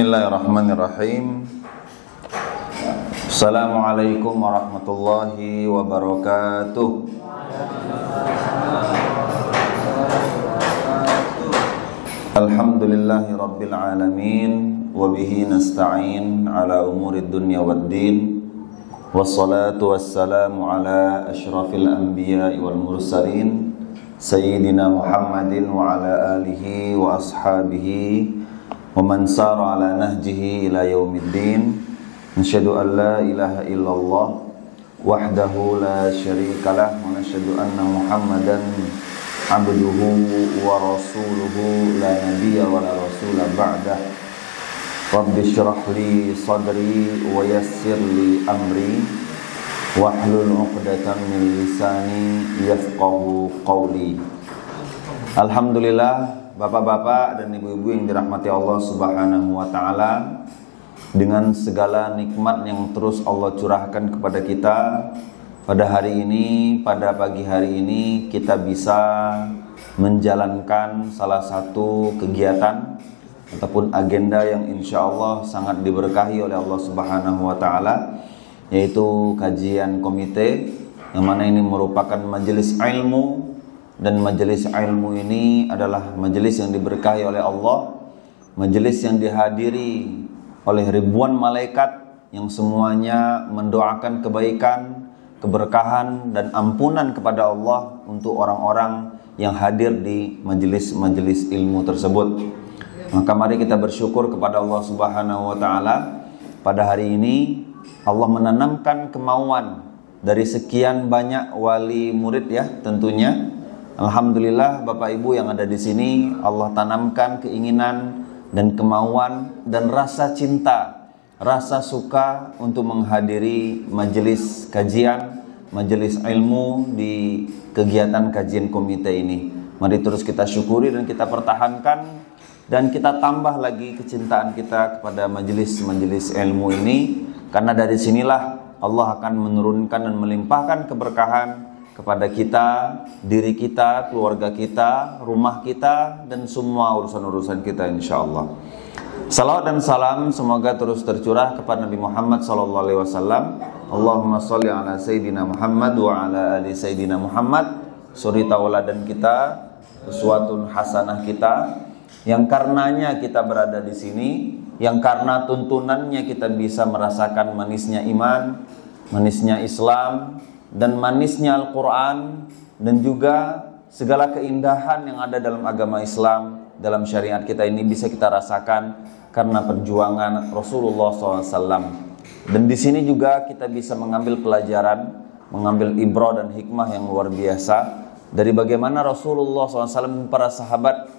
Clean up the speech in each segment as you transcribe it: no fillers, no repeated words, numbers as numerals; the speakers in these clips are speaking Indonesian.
Bismillahirrahmanirrahim. Assalamualaikum warahmatullahi wabarakatuh. Alhamdulillahi rabbil alamin, wabihi nasta'in ala umurid dunya waddin. Wassalatu wassalamu ala ashrafil anbiya'i wal mursalin, Sayyidina Muhammadin wa ala alihi wa ashabihi wa man sara ala nahjihi ila yaumiddin. Nashhadu an la ilaha illallah wahdahu la syarikalah wa nashhadu anna Muhammadan abduhu wa rasuluhu la nabiyya wa la rasula ba'dah. Rabbi shrah li sadri wa yassir li amri wahlul 'uqdatam min lisani yafqahu qawli. Alhamdulillah, bapak-bapak dan ibu-ibu yang dirahmati Allah Subhanahu wa taala, dengan segala nikmat yang terus Allah curahkan kepada kita, pada hari ini, pada pagi hari ini kita bisa menjalankan salah satu kegiatan ataupun agenda yang insya Allah sangat diberkahi oleh Allah Subhanahu wa taala, yaitu kajian komite, yang mana ini merupakan majelis ilmu. Dan majelis ilmu ini adalah majelis yang diberkahi oleh Allah, majelis yang dihadiri oleh ribuan malaikat yang semuanya mendoakan kebaikan, keberkahan dan ampunan kepada Allah untuk orang-orang yang hadir di majelis-majelis ilmu tersebut. Maka mari kita bersyukur kepada Allah Subhanahu wa taala. Pada hari ini Allah menanamkan kemauan dari sekian banyak wali murid, ya tentunya. Alhamdulillah, Bapak Ibu yang ada di sini, Allah tanamkan keinginan dan kemauan dan rasa cinta, rasa suka untuk menghadiri majelis kajian, majelis ilmu di kegiatan kajian komite ini. Mari terus kita syukuri dan kita pertahankan, dan kita tambah lagi kecintaan kita kepada majelis-majelis ilmu ini, karena dari sinilah Allah akan menurunkan dan melimpahkan keberkahan kepada kita, diri kita, keluarga kita, rumah kita, dan semua urusan-urusan kita insyaAllah. Salawat dan salam semoga terus tercurah kepada Nabi Muhammad SAW. Allahumma salli ala Sayyidina Muhammad wa ala ali Sayyidina Muhammad, suri tauladan kita, uswatun hasanah kita, yang karenanya kita berada di sini, yang karena tuntunannya kita bisa merasakan manisnya iman, manisnya Islam, dan manisnya Al-Quran, dan juga segala keindahan yang ada dalam agama Islam, dalam syariat kita ini bisa kita rasakan karena perjuangan Rasulullah SAW. Dan di sini juga kita bisa mengambil pelajaran, mengambil ibrah dan hikmah yang luar biasa dari bagaimana Rasulullah SAW dan para sahabat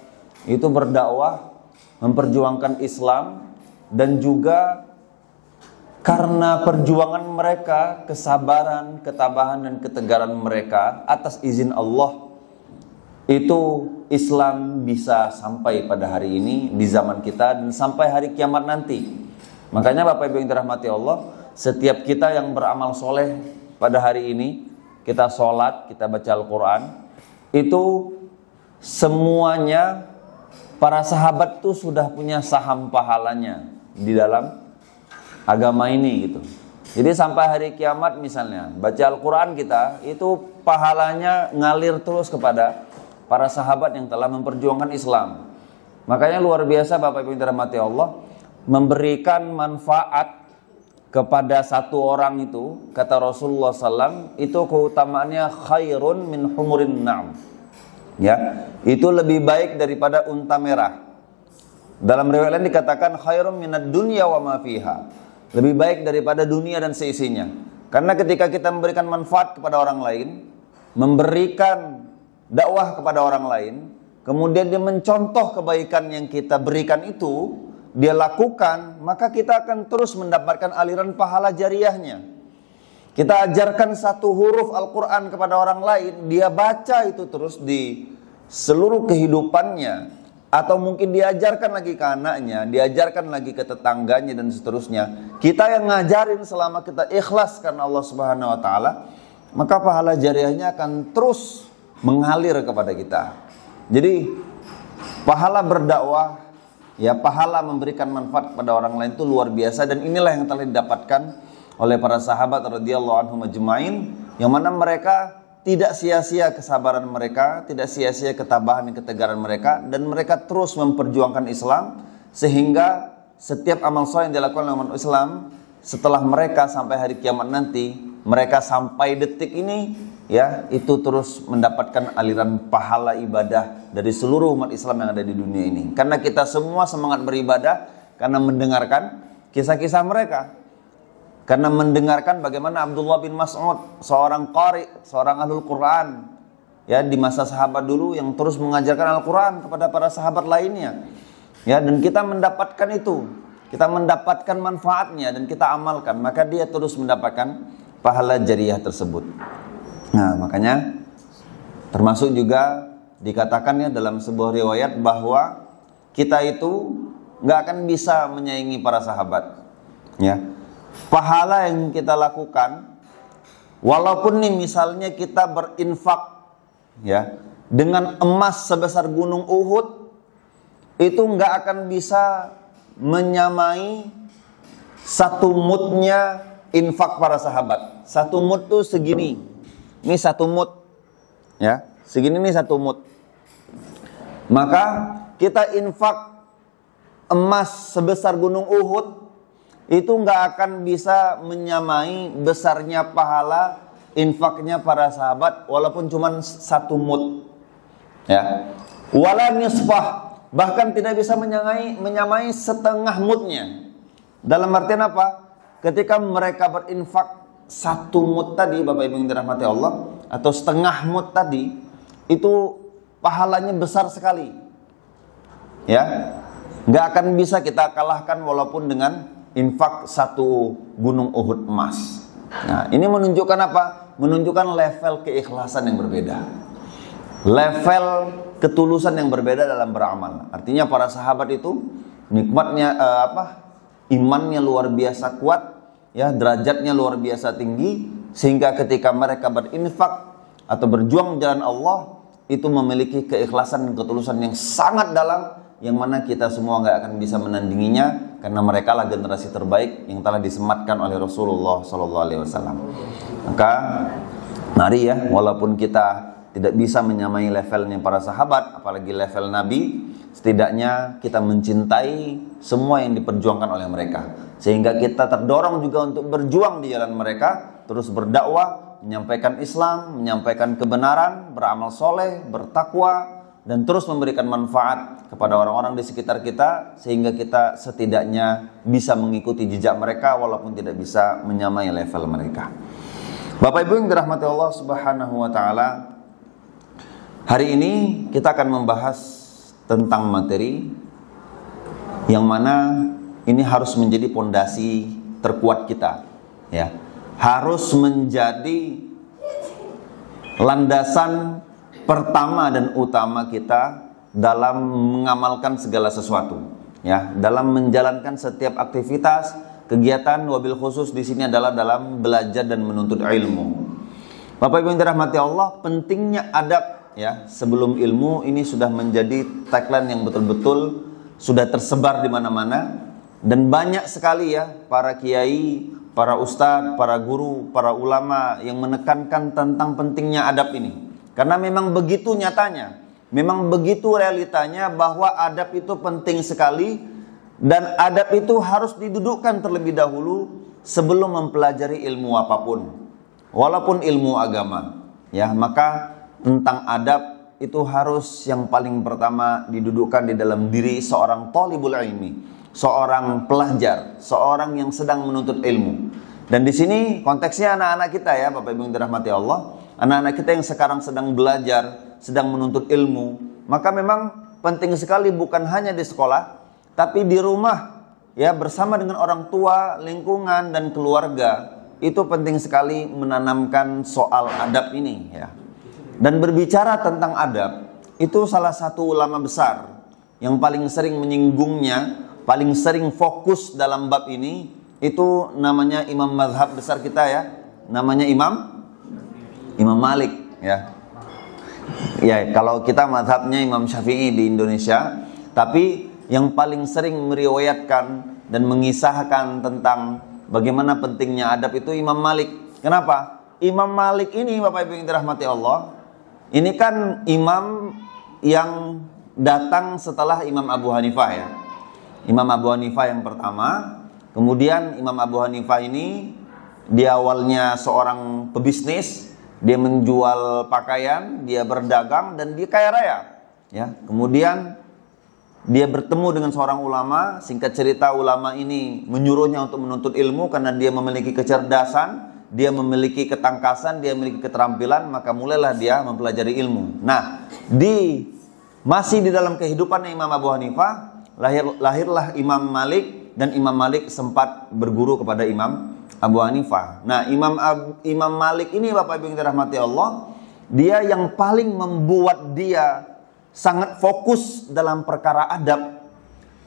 itu berdakwah, memperjuangkan Islam, dan juga karena perjuangan mereka, kesabaran, ketabahan dan ketegaran mereka atas izin Allah, itu Islam bisa sampai pada hari ini di zaman kita dan sampai hari kiamat nanti. Makanya Bapak Ibu yang dirahmati Allah, setiap kita yang beramal soleh pada hari ini, kita sholat, kita baca Al-Quran, itu semuanya para sahabat itu sudah punya saham pahalanya di dalam agama ini gitu. Jadi sampai hari kiamat misalnya baca Al-Quran kita, itu pahalanya ngalir terus kepada para sahabat yang telah memperjuangkan Islam. Makanya luar biasa Bapak Ibu yang dirahmati Allah, memberikan manfaat kepada satu orang itu, kata Rasulullah SAW, itu keutamaannya khairun min humurin na'am, ya, itu lebih baik daripada unta merah. Dalam riwayat lain dikatakan khairun minad dunya wa ma fiha, lebih baik daripada dunia dan seisinya. Karena ketika kita memberikan manfaat kepada orang lain, memberikan dakwah kepada orang lain, kemudian dia mencontoh kebaikan yang kita berikan itu, dia lakukan, maka kita akan terus mendapatkan aliran pahala jariahnya. Kita ajarkan satu huruf Al-Quran kepada orang lain, dia baca itu terus di seluruh kehidupannya, atau mungkin diajarkan lagi ke anaknya, diajarkan lagi ke tetangganya dan seterusnya. Kita yang ngajarin selama kita ikhlas karena Allah Subhanahu wa taala, maka pahala jariahnya akan terus mengalir kepada kita. Jadi pahala berdakwah, ya pahala memberikan manfaat kepada orang lain itu luar biasa, dan inilah yang telah didapatkan oleh para sahabat radhiyallahu anhum ajmain, yang mana mereka tidak sia-sia kesabaran mereka, tidak sia-sia ketabahan dan ketegaran mereka, dan mereka terus memperjuangkan Islam sehingga setiap amal soleh yang dilakukan oleh umat Islam setelah mereka sampai hari kiamat nanti, mereka sampai detik ini ya itu terus mendapatkan aliran pahala ibadah dari seluruh umat Islam yang ada di dunia ini. Karena kita semua semangat beribadah karena mendengarkan kisah-kisah mereka. Karena mendengarkan bagaimana Abdullah bin Mas'ud, seorang qari, seorang ahlul Quran ya di masa sahabat dulu yang terus mengajarkan Al-Quran kepada para sahabat lainnya. Ya, dan kita mendapatkan itu. Kita mendapatkan manfaatnya dan kita amalkan, maka dia terus mendapatkan pahala jariah tersebut. Nah, makanya termasuk juga dikatakannya dalam sebuah riwayat bahwa kita itu nggak akan bisa menyaingi para sahabat. Ya, pahala yang kita lakukan, walaupun nih misalnya kita berinfak, ya, dengan emas sebesar gunung Uhud, itu nggak akan bisa menyamai satu mudnya infak para sahabat. Satu mud tuh segini. Ini satu mud. Ya, segini nih satu mud. Maka kita infak emas sebesar gunung Uhud itu nggak akan bisa menyamai besarnya pahala infaknya para sahabat walaupun cuma satu mud. Ya. Wala nisfah, bahkan tidak bisa menyamai setengah mudnya. Dalam artian apa? Ketika mereka berinfak satu mud tadi, Bapak Ibu yang dirahmati Allah, atau setengah mud tadi, itu pahalanya besar sekali. Ya, nggak akan bisa kita kalahkan walaupun dengan infak satu gunung Uhud emas. Nah, ini menunjukkan apa? Menunjukkan level keikhlasan yang berbeda, level ketulusan yang berbeda dalam beramal. Artinya para sahabat itu nikmatnya imannya luar biasa kuat, ya, derajatnya luar biasa tinggi, sehingga ketika mereka berinfak atau berjuang di jalan Allah itu memiliki keikhlasan dan ketulusan yang sangat dalam, yang mana kita semua nggak akan bisa menandinginya, karena mereka lah generasi terbaik yang telah disematkan oleh Rasulullah SAW. Maka mari ya, walaupun kita tidak bisa menyamai levelnya para sahabat, apalagi level Nabi, setidaknya kita mencintai semua yang diperjuangkan oleh mereka, sehingga kita terdorong juga untuk berjuang di jalan mereka, terus berdakwah, menyampaikan Islam, menyampaikan kebenaran, beramal soleh, bertakwa, dan terus memberikan manfaat kepada orang-orang di sekitar kita, sehingga kita setidaknya bisa mengikuti jejak mereka walaupun tidak bisa menyamai level mereka. Bapak Ibu yang dirahmati Allah Subhanahu wa taala, hari ini kita akan membahas tentang materi yang mana ini harus menjadi pondasi terkuat kita, ya. Harus menjadi landasan pertama dan utama kita dalam mengamalkan segala sesuatu, ya, dalam menjalankan setiap aktivitas, kegiatan, wabil khusus di sini adalah dalam belajar dan menuntut ilmu. Bapak Ibu yang dirahmati Allah, pentingnya adab, ya, sebelum ilmu ini sudah menjadi tagline yang betul-betul sudah tersebar di mana-mana, dan banyak sekali ya para kiai, para ustadz, para guru, para ulama yang menekankan tentang pentingnya adab ini. Karena memang begitu nyatanya, memang begitu realitanya bahwa adab itu penting sekali, dan adab itu harus didudukkan terlebih dahulu sebelum mempelajari ilmu apapun, walaupun ilmu agama, ya. Maka tentang adab itu harus yang paling pertama didudukkan di dalam diri seorang thalibul ilmi, seorang pelajar, seorang yang sedang menuntut ilmu. Dan di sini konteksnya anak-anak kita ya, Bapak Ibu yang dirahmati Allah, anak-anak kita yang sekarang sedang belajar, sedang menuntut ilmu. Maka memang penting sekali bukan hanya di sekolah, tapi di rumah, ya, bersama dengan orang tua, lingkungan dan keluarga. Itu penting sekali menanamkan soal adab ini, ya. Dan berbicara tentang adab, itu salah satu ulama besar yang paling sering menyinggungnya, paling sering fokus dalam bab ini, itu namanya imam mazhab besar kita ya, namanya Imam Malik, ya. Ya, kalau kita mazhabnya Imam Syafi'i di Indonesia, tapi yang paling sering meriwayatkan dan mengisahkan tentang bagaimana pentingnya adab itu Imam Malik. Kenapa? Imam Malik ini Bapak Ibu yang dirahmati Allah, ini kan imam yang datang setelah Imam Abu Hanifah ya. Imam Abu Hanifah yang pertama. Kemudian Imam Abu Hanifah ini dia awalnya seorang pebisnis, dia menjual pakaian, dia berdagang dan dia kaya raya. Ya, kemudian dia bertemu dengan seorang ulama. Singkat cerita, ulama ini menyuruhnya untuk menuntut ilmu karena dia memiliki kecerdasan, dia memiliki ketangkasan, dia memiliki keterampilan, maka mulailah dia mempelajari ilmu. Nah, masih di dalam kehidupan Imam Abu Hanifah, lahirlah Imam Malik, dan Imam Malik sempat berguru kepada Imam Abu Hanifah. Nah, Imam Malik ini Bapak Ibu yang dirahmati Allah, dia yang paling membuat dia sangat fokus dalam perkara adab,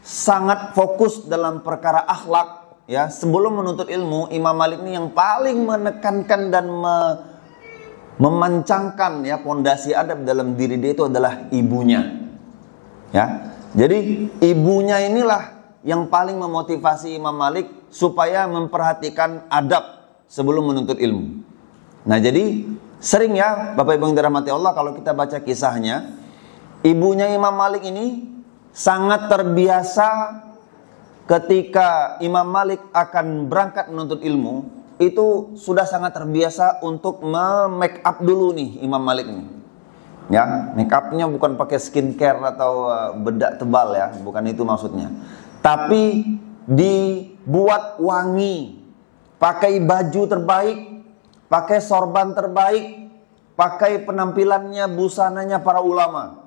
sangat fokus dalam perkara akhlak. Ya, sebelum menuntut ilmu, Imam Malik ini yang paling menekankan dan memancangkan ya pondasi adab dalam diri dia itu adalah ibunya. Ya, jadi ibunya inilah yang paling memotivasi Imam Malik supaya memperhatikan adab sebelum menuntut ilmu. Nah, jadi sering ya Bapak Ibu yang dirahmati Allah, kalau kita baca kisahnya, ibunya Imam Malik ini sangat terbiasa ketika Imam Malik akan berangkat menuntut ilmu, itu sudah sangat terbiasa untuk make up dulu nih Imam Malik ini. Ya, make upnya bukan pakai skincare atau bedak tebal ya, bukan itu maksudnya. Tapi dibuat wangi, pakai baju terbaik, pakai sorban terbaik, pakai penampilannya, busananya para ulama.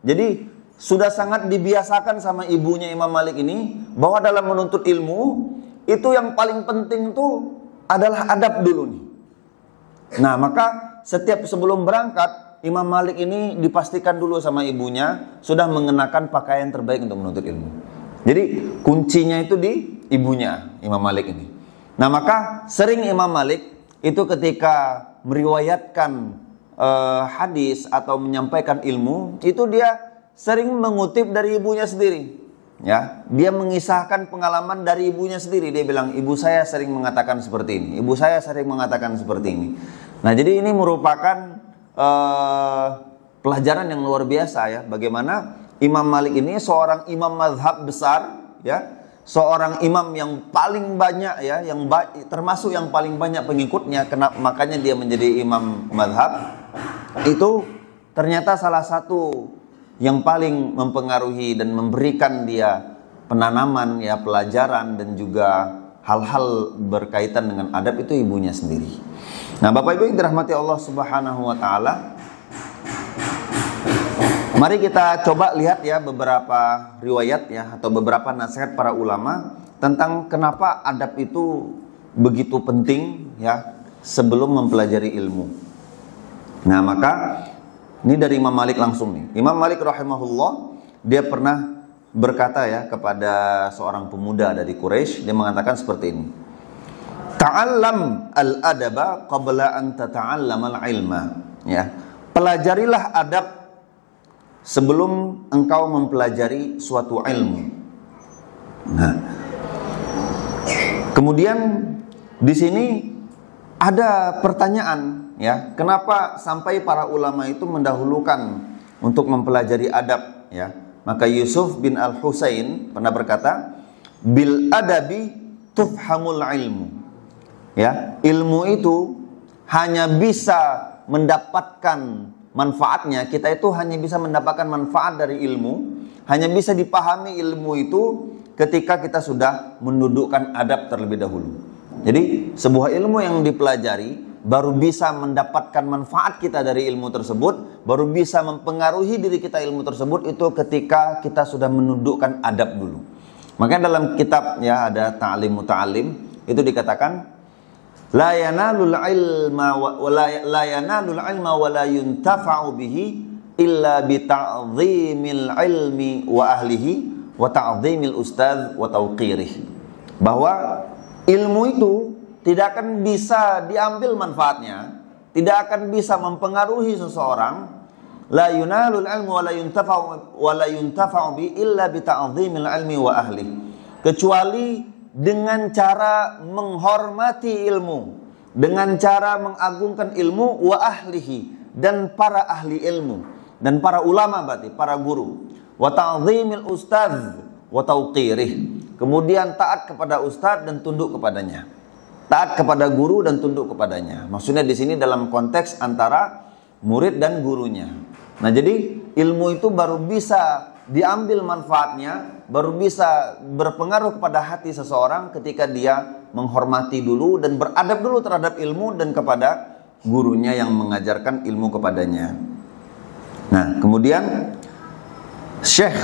Jadi sudah sangat dibiasakan sama ibunya Imam Malik ini bahwa dalam menuntut ilmu itu yang paling penting itu adalah adab dulu nih. Nah, maka setiap sebelum berangkat Imam Malik ini dipastikan dulu sama ibunya sudah mengenakan pakaian terbaik untuk menuntut ilmu. Jadi kuncinya itu di ibunya Imam Malik ini. Nah, maka sering Imam Malik itu ketika meriwayatkan hadis atau menyampaikan ilmu, itu dia sering mengutip dari ibunya sendiri. Ya, dia mengisahkan pengalaman dari ibunya sendiri. Dia bilang, ibu saya sering mengatakan seperti ini, ibu saya sering mengatakan seperti ini. Nah, jadi ini merupakan pelajaran yang luar biasa ya, bagaimana Imam Malik ini seorang imam mazhab besar ya, seorang imam yang paling banyak ya, termasuk yang paling banyak pengikutnya, makanya dia menjadi imam mazhab. Itu ternyata salah satu yang paling mempengaruhi dan memberikan dia penanaman ya, pelajaran dan juga hal-hal berkaitan dengan adab itu ibunya sendiri. Nah, Bapak Ibu yang dirahmati Allah Subhanahu wa taala, mari kita coba lihat ya beberapa riwayat ya atau beberapa nasihat para ulama tentang kenapa adab itu begitu penting ya sebelum mempelajari ilmu. Nah, maka ini dari Imam Malik langsung nih. Imam Malik rahimahullah, dia pernah berkata ya kepada seorang pemuda dari Quraisy, dia mengatakan seperti ini. Ta'allam al-adaba qabla an tata'allam al-ilma. Ya, pelajarilah adab sebelum engkau mempelajari suatu ilmu. Nah, kemudian di sini ada pertanyaan ya, kenapa sampai para ulama itu mendahulukan untuk mempelajari adab ya? Maka Yusuf bin Al-Husain pernah berkata, bil adabi tufhamul ilmu. Ya, ilmu itu hanya bisa mendapatkan manfaatnya, kita itu hanya bisa mendapatkan manfaat dari ilmu, hanya bisa dipahami ilmu itu ketika kita sudah mendudukkan adab terlebih dahulu. Jadi sebuah ilmu yang dipelajari baru bisa mendapatkan manfaat kita dari ilmu tersebut, baru bisa mempengaruhi diri kita ilmu tersebut itu ketika kita sudah menundukkan adab dulu. Makanya dalam kitab ya ada Ta'lim Muta'allim itu dikatakan la yanalul ilma wa la yuntafa'u bihi illa bi ta'dhimil ilmi wa ahlihi wa ta'dhimil ustadz wa tauqirih. Bahwa ilmu itu tidak akan bisa diambil manfaatnya, tidak akan bisa mempengaruhi seseorang la yunalul ilmu wa la yuntafa'u bi illa bi ta'dhimil ilmi wa ahli. Kecuali dengan cara menghormati ilmu, dengan cara mengagungkan ilmu wa ahlihi, dan para ahli ilmu, dan para ulama, berarti para guru. Wa ta'dhimil ustadz wa tauqirih. Kemudian taat kepada ustadz dan tunduk kepadanya. Taat kepada guru dan tunduk kepadanya. Maksudnya di sini dalam konteks antara murid dan gurunya. Nah, jadi ilmu itu baru bisa diambil manfaatnya, baru bisa berpengaruh kepada hati seseorang ketika dia menghormati dulu dan beradab dulu terhadap ilmu dan kepada gurunya yang mengajarkan ilmu kepadanya. Nah, kemudian Syekh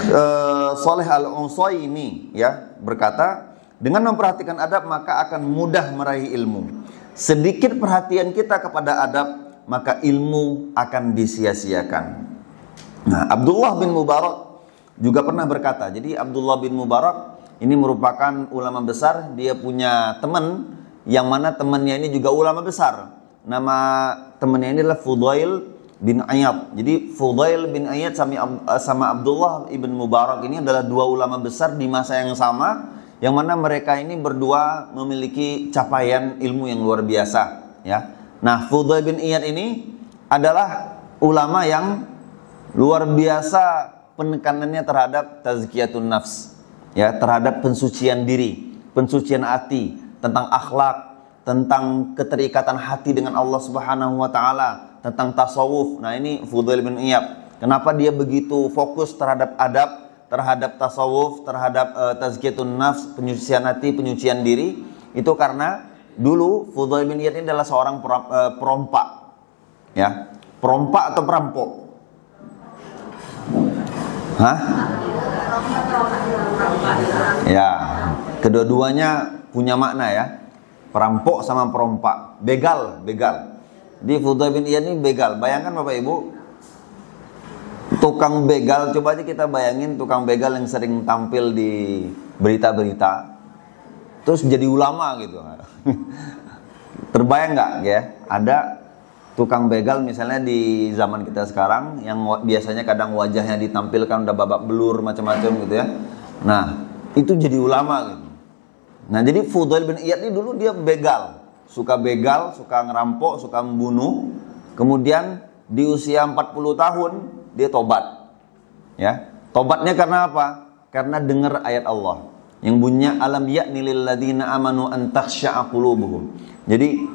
Saleh Al-Utsaimin ya berkata, dengan memperhatikan adab maka akan mudah meraih ilmu. Sedikit perhatian kita kepada adab, maka ilmu akan disia-siakan. Nah, Abdullah bin Mubarak juga pernah berkata, jadi Abdullah bin Mubarak ini merupakan ulama besar. Dia punya teman yang mana temannya ini juga ulama besar. Nama temannya ini adalah Fudail bin Iyad. Jadi Fudail bin Iyad sama Abdullah ibn Mubarak ini adalah dua ulama besar di masa yang sama, yang mana mereka ini berdua memiliki capaian ilmu yang luar biasa ya. Nah, Fudail bin Iyad ini adalah ulama yang luar biasa penekanannya terhadap tazkiyatun nafs ya, terhadap pensucian diri, pensucian hati, tentang akhlak, tentang keterikatan hati dengan Allah Subhanahu wa taala, tentang tasawuf. Nah, ini Fudail bin Iyad. Kenapa dia begitu fokus terhadap adab, terhadap tasawuf, terhadap tazkiyatun nafs, penyucian hati, penyucian diri? Itu karena dulu Fudail bin Iyad ini adalah seorang perompak. Ya, perompak atau perampok? Hah? Ya, kedua-duanya punya makna ya. Perampok sama perompak. Begal. Di Fudail bin Iyad ini begal. Bayangkan Bapak Ibu, tukang begal, coba aja kita bayangin tukang begal yang sering tampil di berita-berita, terus jadi ulama gitu. Terbayang nggak ya? Ada tukang begal misalnya di zaman kita sekarang yang biasanya kadang wajahnya ditampilkan udah babak belur macam-macam gitu ya. Nah, itu jadi ulama gitu. Nah, jadi Fudail bin Iyad ini dulu dia begal, suka ngerampok, suka membunuh. Kemudian di usia 40 tahun dia tobat. Ya, tobatnya karena apa? Karena dengar ayat Allah yang bunyinya alam ya'ni lil ladzina amanu an takhsha'a qulubuhum. Jadi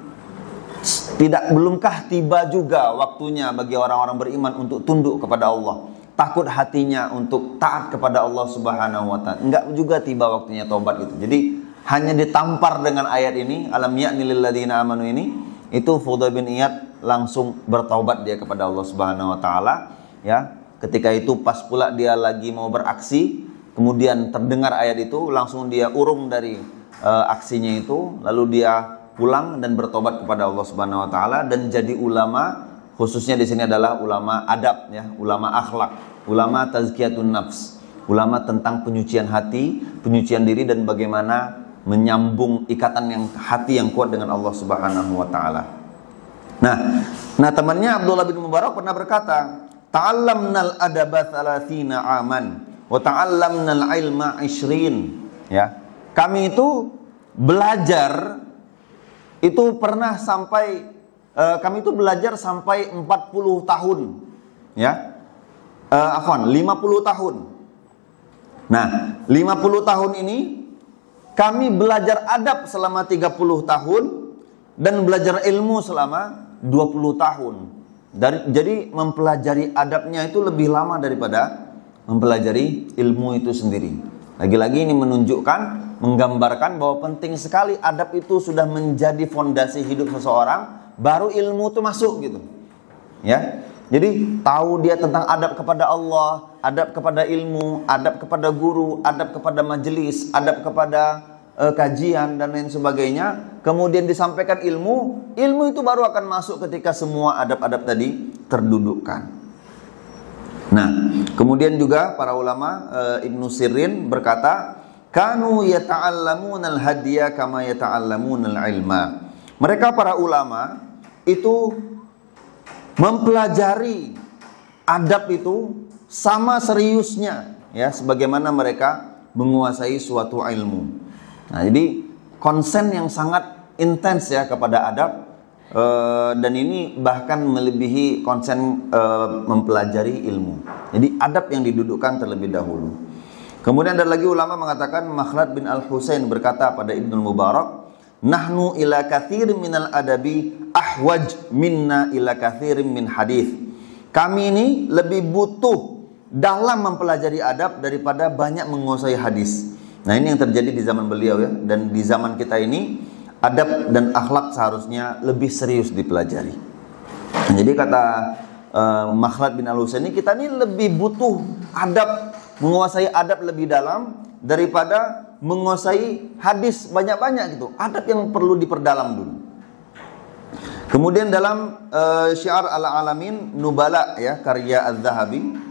belumkah tiba juga waktunya bagi orang-orang beriman untuk tunduk kepada Allah, takut hatinya untuk taat kepada Allah Subhanahu wa taala. Enggak juga tiba waktunya tobat gitu. Jadi hanya ditampar dengan ayat ini, alam ya'ni lil ladzina amanu ini, itu Fudail bin Iyad langsung bertaubat dia kepada Allah Subhanahu wa taala ya. Ketika itu pas pula dia lagi mau beraksi, kemudian terdengar ayat itu, langsung dia urung dari aksinya itu, lalu dia pulang dan bertobat kepada Allah Subhanahu wa taala dan jadi ulama. Khususnya di sini adalah ulama adab ya, ulama akhlak, ulama tazkiyatun nafs, ulama tentang penyucian hati, penyucian diri, dan bagaimana menyambung ikatan yang hati yang kuat dengan Allah Subhanahu wa taala. Nah temannya Abdullah bin Mubarak pernah berkata, ta'allamnal adaba 30 aman wa ta'allamnal ilma 20. Ya. Kami itu belajar itu pernah sampai kami itu belajar sampai 40 tahun. Ya. 50 tahun. Nah, 50 tahun ini kami belajar adab selama 30 tahun dan belajar ilmu selama 20 tahun. Jadi mempelajari adabnya itu lebih lama daripada mempelajari ilmu itu sendiri. Lagi-lagi ini menunjukkan, menggambarkan bahwa penting sekali adab itu sudah menjadi fondasi hidup seseorang, baru ilmu itu masuk gitu. Ya. Jadi tahu dia tentang adab kepada Allah, adab kepada ilmu, adab kepada guru, adab kepada majelis, adab kepada kajian dan lain sebagainya. Kemudian disampaikan ilmu itu baru akan masuk ketika semua adab-adab tadi terdudukkan. Nah, kemudian juga para ulama Ibnu Sirin berkata, kanu yata'allamunal hadiya kama yata'allamunal ilma. Mereka para ulama itu mempelajari adab itu sama seriusnya ya sebagaimana mereka menguasai suatu ilmu. Nah, jadi konsen yang sangat intens ya kepada adab, dan ini bahkan melebihi konsen mempelajari ilmu. Jadi adab yang didudukkan terlebih dahulu. Kemudian ada lagi ulama mengatakan, Makhlad bin Al-Husain berkata pada Ibnul Mubarak, nahnu ila kathirin minal adabi ahwaj minna ila kathirin min hadith. Kami ini lebih butuh dalam mempelajari adab daripada banyak menguasai hadis. Nah, ini yang terjadi di zaman beliau ya, dan di zaman kita ini adab dan akhlak seharusnya lebih serius dipelajari. Nah, jadi kata Makhlad bin Al-Husain, kita ini lebih butuh adab, menguasai adab lebih dalam daripada menguasai hadis banyak-banyak gitu. Adab yang perlu diperdalam dulu. Kemudian dalam Syiar Al-Alamin Nubala ya, karya Az-Zahabi,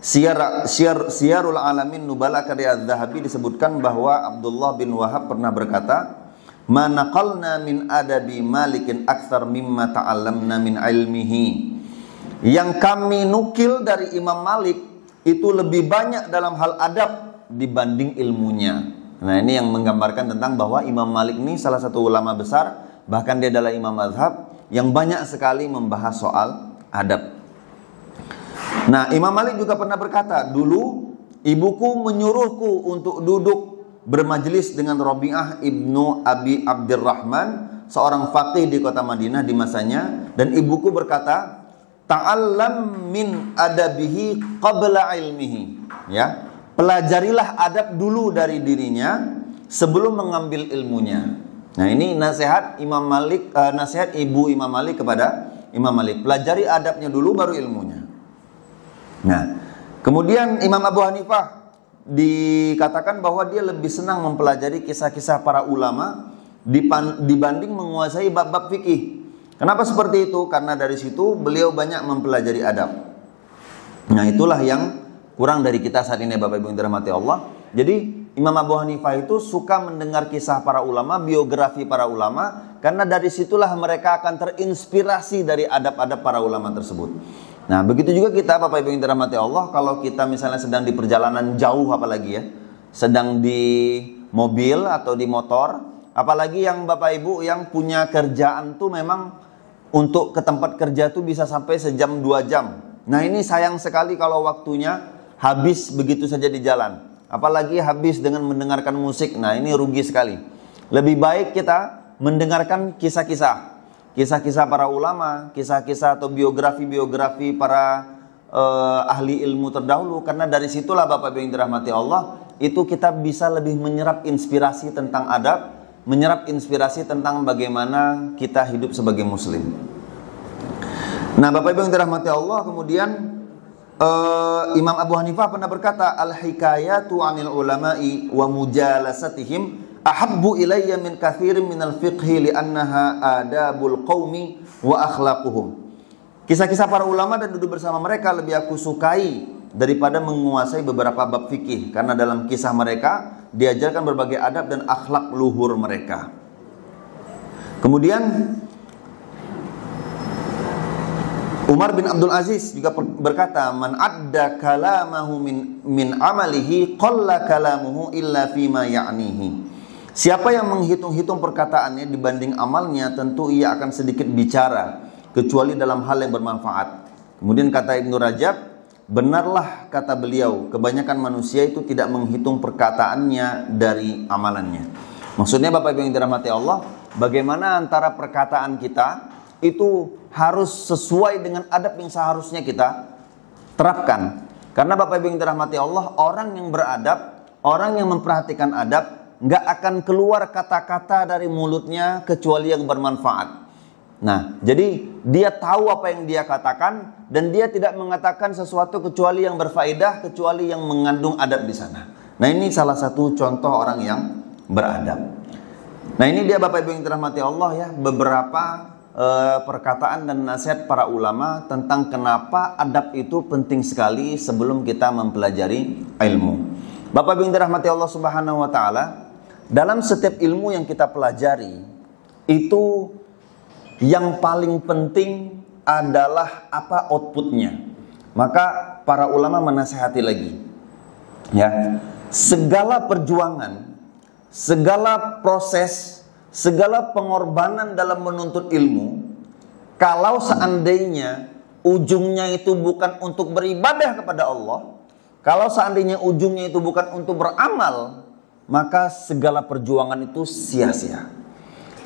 Syiarul Alamin Nubala karya Az-Zahabi, disebutkan bahwa Abdullah bin Wahab pernah berkata, "Ma naqalna min adabi Malikin aktsar mimma ta'allamna min ilmihi." Yang kami nukil dari Imam Malik itu lebih banyak dalam hal adab dibanding ilmunya. Nah, ini yang menggambarkan tentang bahwa Imam Malik ini salah satu ulama besar, bahkan dia adalah imam mazhab yang banyak sekali membahas soal adab. Nah, Imam Malik juga pernah berkata, dulu ibuku menyuruhku untuk duduk bermajelis dengan Rabi'ah ibnu Abi Abdurrahman, seorang faqih di kota Madinah di masanya, dan ibuku berkata, ta'allam min adabihi qabla ilmihi. Ya, pelajarilah adab dulu dari dirinya sebelum mengambil ilmunya. Nah, ini nasihat Imam Malik, nasihat ibu Imam Malik kepada Imam Malik. Pelajari adabnya dulu baru ilmunya. Nah, kemudian Imam Abu Hanifah dikatakan bahwa dia lebih senang mempelajari kisah-kisah para ulama dibanding menguasai bab-bab fikih. Kenapa seperti itu? Karena dari situ beliau banyak mempelajari adab. Nah, itulah yang kurang dari kita saat ini, Bapak Ibu yang dirahmati Allah. Jadi Imam Abu Hanifah itu suka mendengar kisah para ulama, biografi para ulama, karena dari situlah mereka akan terinspirasi dari adab-adab para ulama tersebut. Nah, begitu juga kita, Bapak Ibu yang dirahmati Allah, kalau kita misalnya sedang di perjalanan jauh, apalagi ya, sedang di mobil atau di motor, apalagi yang Bapak Ibu yang punya kerjaan tuh memang untuk ke tempat kerja tuh bisa sampai sejam 2 jam. Nah, ini sayang sekali kalau waktunya habis begitu saja di jalan. Apalagi habis dengan mendengarkan musik. Nah, ini rugi sekali. Lebih baik kita mendengarkan kisah-kisah para ulama, kisah-kisah atau biografi-biografi para ahli ilmu terdahulu. Karena dari situlah Bapak Ibu yang dirahmati Allah, itu kita bisa lebih menyerap inspirasi tentang adab, menyerap inspirasi tentang bagaimana kita hidup sebagai muslim. Nah, Bapak Ibu yang dirahmati Allah, kemudian Imam Abu Hanifah pernah berkata, al-hikayatu 'anil ulama'i wa mujalasatihim ahabbu ilayya min katsirin minal fiqhi li'annaha adabul qaumi wa akhlaquhum. Kisah-kisah para ulama dan duduk bersama mereka lebih aku sukai daripada menguasai beberapa bab fikih, karena dalam kisah mereka diajarkan berbagai adab dan akhlak luhur mereka. Kemudian Umar bin Abdul Aziz juga berkata, man adda kalamahu min amalihi qalla kalamuhu illa fima ya'nihi. Siapa yang menghitung-hitung perkataannya dibanding amalnya, tentu ia akan sedikit bicara kecuali dalam hal yang bermanfaat. Kemudian kata Ibnu Rajab, benarlah kata beliau, kebanyakan manusia itu tidak menghitung perkataannya dari amalannya. Maksudnya Bapak Ibu yang dirahmati Allah, bagaimana antara perkataan kita itu harus sesuai dengan adab yang seharusnya kita terapkan. Karena Bapak Ibu yang dirahmati Allah, orang yang beradab, orang yang memperhatikan adab, nggak akan keluar kata-kata dari mulutnya kecuali yang bermanfaat. Nah, jadi dia tahu apa yang dia katakan dan dia tidak mengatakan sesuatu kecuali yang berfaedah, kecuali yang mengandung adab di sana. Nah, ini salah satu contoh orang yang beradab. Nah, ini dia Bapak Ibu yang dirahmati Allah ya, beberapa perkataan dan nasihat para ulama tentang kenapa adab itu penting sekali sebelum kita mempelajari ilmu. Bapak Ibu yang dirahmati Allah Subhanahu wa taala, dalam setiap ilmu yang kita pelajari itu yang paling penting adalah apa outputnya. Maka para ulama menasihati lagi, ya, segala perjuangan, segala proses, segala pengorbanan dalam menuntut ilmu, kalau seandainya ujungnya itu bukan untuk beribadah kepada Allah, kalau seandainya ujungnya itu bukan untuk beramal, maka segala perjuangan itu sia-sia.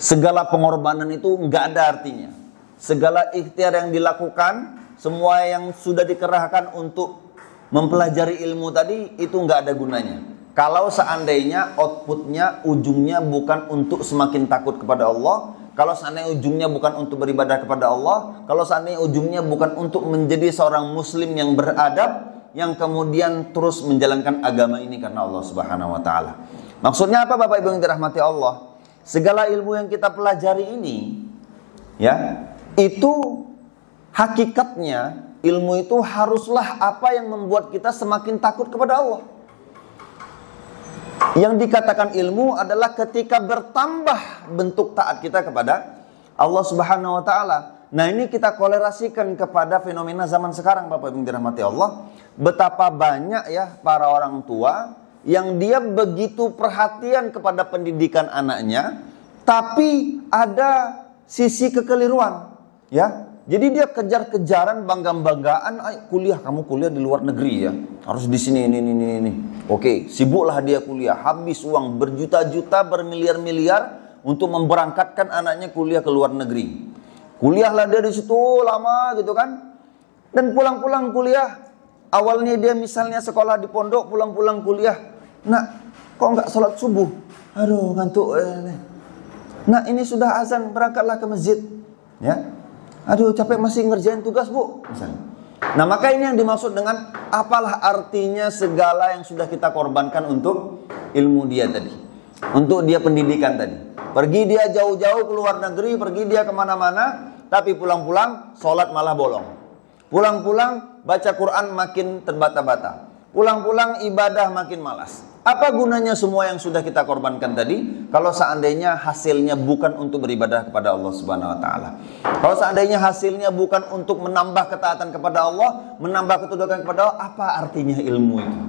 Segala pengorbanan itu nggak ada artinya. Segala ikhtiar yang dilakukan, semua yang sudah dikerahkan untuk mempelajari ilmu tadi, itu nggak ada gunanya. Kalau seandainya outputnya, ujungnya bukan untuk semakin takut kepada Allah, kalau seandainya ujungnya bukan untuk beribadah kepada Allah, kalau seandainya ujungnya bukan untuk menjadi seorang muslim yang beradab, yang kemudian terus menjalankan agama ini karena Allah Subhanahu wa taala. Maksudnya apa Bapak Ibu yang dirahmati Allah? Segala ilmu yang kita pelajari ini, ya, itu hakikatnya ilmu itu haruslah apa yang membuat kita semakin takut kepada Allah. Yang dikatakan ilmu adalah ketika bertambah bentuk taat kita kepada Allah Subhanahu wa taala. Nah, ini kita kolerasikan kepada fenomena zaman sekarang Bapak Ibu yang dirahmati Allah. Betapa banyak ya para orang tua yang dia begitu perhatian kepada pendidikan anaknya, tapi ada sisi kekeliruan, ya. Jadi dia kejar-kejaran, bangga-banggaan, kuliah, kamu kuliah di luar negeri ya, harus di sini ini. Oke, sibuklah dia kuliah, habis uang berjuta-juta, bermiliar-miliar untuk memberangkatkan anaknya kuliah ke luar negeri. Kuliahlah dia di situ lama gitu kan, dan pulang-pulang kuliah. Awalnya dia misalnya sekolah di pondok, pulang-pulang kuliah. Nak, kok nggak sholat subuh? Aduh, ngantuk. Nak, ini sudah azan, berangkatlah ke masjid. Ya, aduh, capek masih ngerjain tugas bu. Misalnya. Nah, maka ini yang dimaksud dengan apalah artinya segala yang sudah kita korbankan untuk ilmu dia tadi, untuk dia pendidikan tadi. Pergi dia jauh-jauh ke luar negeri, pergi dia kemana-mana, tapi pulang-pulang sholat malah bolong. Pulang-pulang baca Quran makin terbata-bata. Pulang-pulang ibadah makin malas. Apa gunanya semua yang sudah kita korbankan tadi kalau seandainya hasilnya bukan untuk beribadah kepada Allah Subhanahu wa taala? Kalau seandainya hasilnya bukan untuk menambah ketaatan kepada Allah, menambah ketundukan kepada Allah, apa artinya ilmu itu?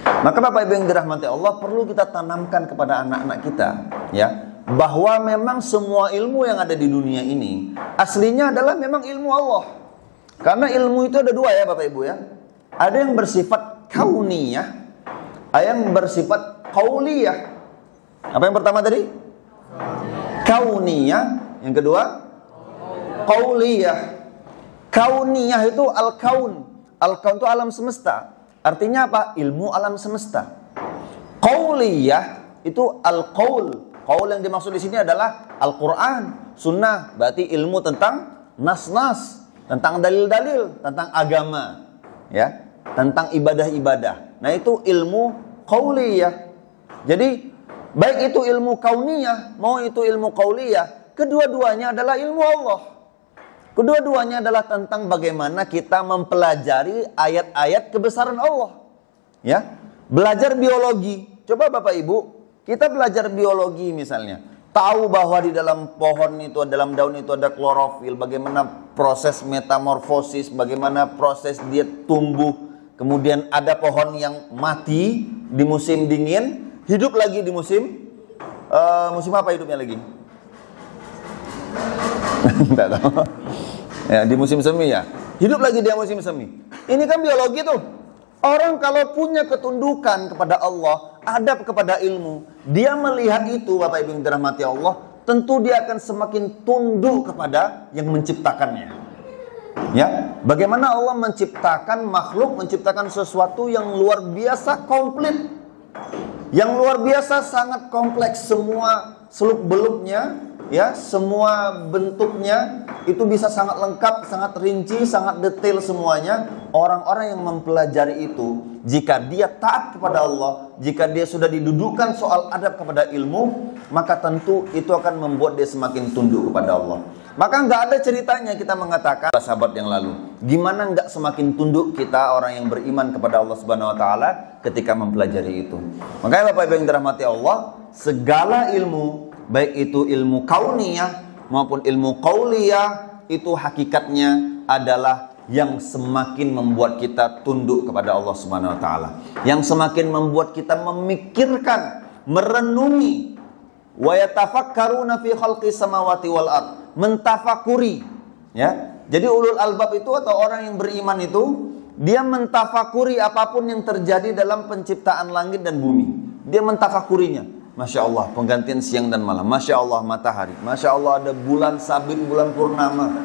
Maka Bapak Ibu yang dirahmati Allah, perlu kita tanamkan kepada anak-anak kita, ya, bahwa memang semua ilmu yang ada di dunia ini aslinya adalah memang ilmu Allah. Karena ilmu itu ada dua ya Bapak Ibu ya. Ada yang bersifat kauniyah, ada yang bersifat qauliyah. Apa yang pertama tadi? Kauniyah. Yang kedua? Qauliyah. Kauniyah itu al-kaun. Al-kaun itu alam semesta. Artinya apa? Ilmu alam semesta. Qauliyah itu al-qaul. Qaul yang dimaksud di sini adalah Al-Quran, Sunnah. Berarti ilmu tentang nas-nas, tentang dalil-dalil, tentang agama, ya, tentang ibadah-ibadah. Nah, itu ilmu qauliyah. Jadi baik itu ilmu kauniyah, mau itu ilmu qauliyah, kedua-duanya adalah ilmu Allah. Kedua-duanya adalah tentang bagaimana kita mempelajari ayat-ayat kebesaran Allah. Ya, belajar biologi. Coba Bapak Ibu, kita belajar biologi misalnya. Tahu bahwa di dalam pohon itu, dalam daun itu ada klorofil, bagaimana proses metamorfosis, bagaimana proses dia tumbuh. Kemudian ada pohon yang mati di musim dingin, hidup lagi di musim apa hidupnya lagi? Tidak tahu. Ya, di musim semi ya. Hidup lagi dia musim semi. Ini kan biologi tuh. Orang kalau punya ketundukan kepada Allah, adab kepada ilmu, dia melihat itu Bapak Ibu yang dirahmati Allah, tentu dia akan semakin tunduk kepada yang menciptakannya. Ya, bagaimana Allah menciptakan makhluk, menciptakan sesuatu yang luar biasa komplit. Yang luar biasa sangat kompleks, semua seluk-beluknya, ya, semua bentuknya itu bisa sangat lengkap, sangat rinci, sangat detail semuanya. Orang-orang yang mempelajari itu, jika dia taat kepada Allah, jika dia sudah didudukkan soal adab kepada ilmu, maka tentu itu akan membuat dia semakin tunduk kepada Allah. Maka nggak ada ceritanya kita mengatakan sahabat yang lalu, gimana nggak semakin tunduk kita orang yang beriman kepada Allah Subhanahu Wa Taala ketika mempelajari itu. Makanya Bapak Ibu yang dirahmati Allah, segala ilmu, baik itu ilmu kauniyah maupun ilmu qauliyah, itu hakikatnya adalah yang semakin membuat kita tunduk kepada Allah Subhanahu wa taala, yang semakin membuat kita memikirkan, merenungi, wa yatafakkaruna fi khalqis samawati wal ard, mentafakuri, ya. Jadi ulul albab itu atau orang yang beriman itu dia mentafakuri apapun yang terjadi dalam penciptaan langit dan bumi. Dia mentafakurinya. Masya Allah penggantian siang dan malam, Masya Allah matahari, Masya Allah ada bulan sabit, bulan purnama,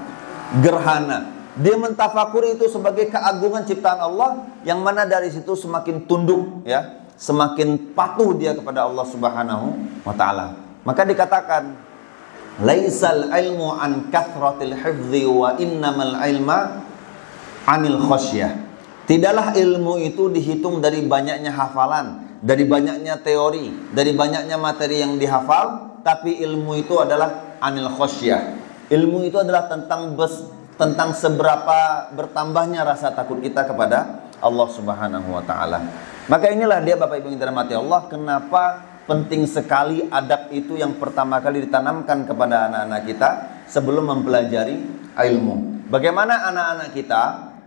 gerhana. Dia mentafakuri itu sebagai keagungan ciptaan Allah, yang mana dari situ semakin tunduk, ya, semakin patuh dia kepada Allah Subhanahu wa taala. Maka dikatakan, laisal ilmu an kathratil hifdzi wa innamal ilma anil khasyah. Tidaklah ilmu itu dihitung dari banyaknya hafalan, dari banyaknya teori, dari banyaknya materi yang dihafal, tapi ilmu itu adalah anil khasyah. Ilmu itu adalah tentang seberapa bertambahnya rasa takut kita kepada Allah Subhanahu wa taala. Maka inilah dia Bapak Ibu yang dirahmati Allah, kenapa penting sekali adab itu yang pertama kali ditanamkan kepada anak-anak kita sebelum mempelajari ilmu. Bagaimana anak-anak kita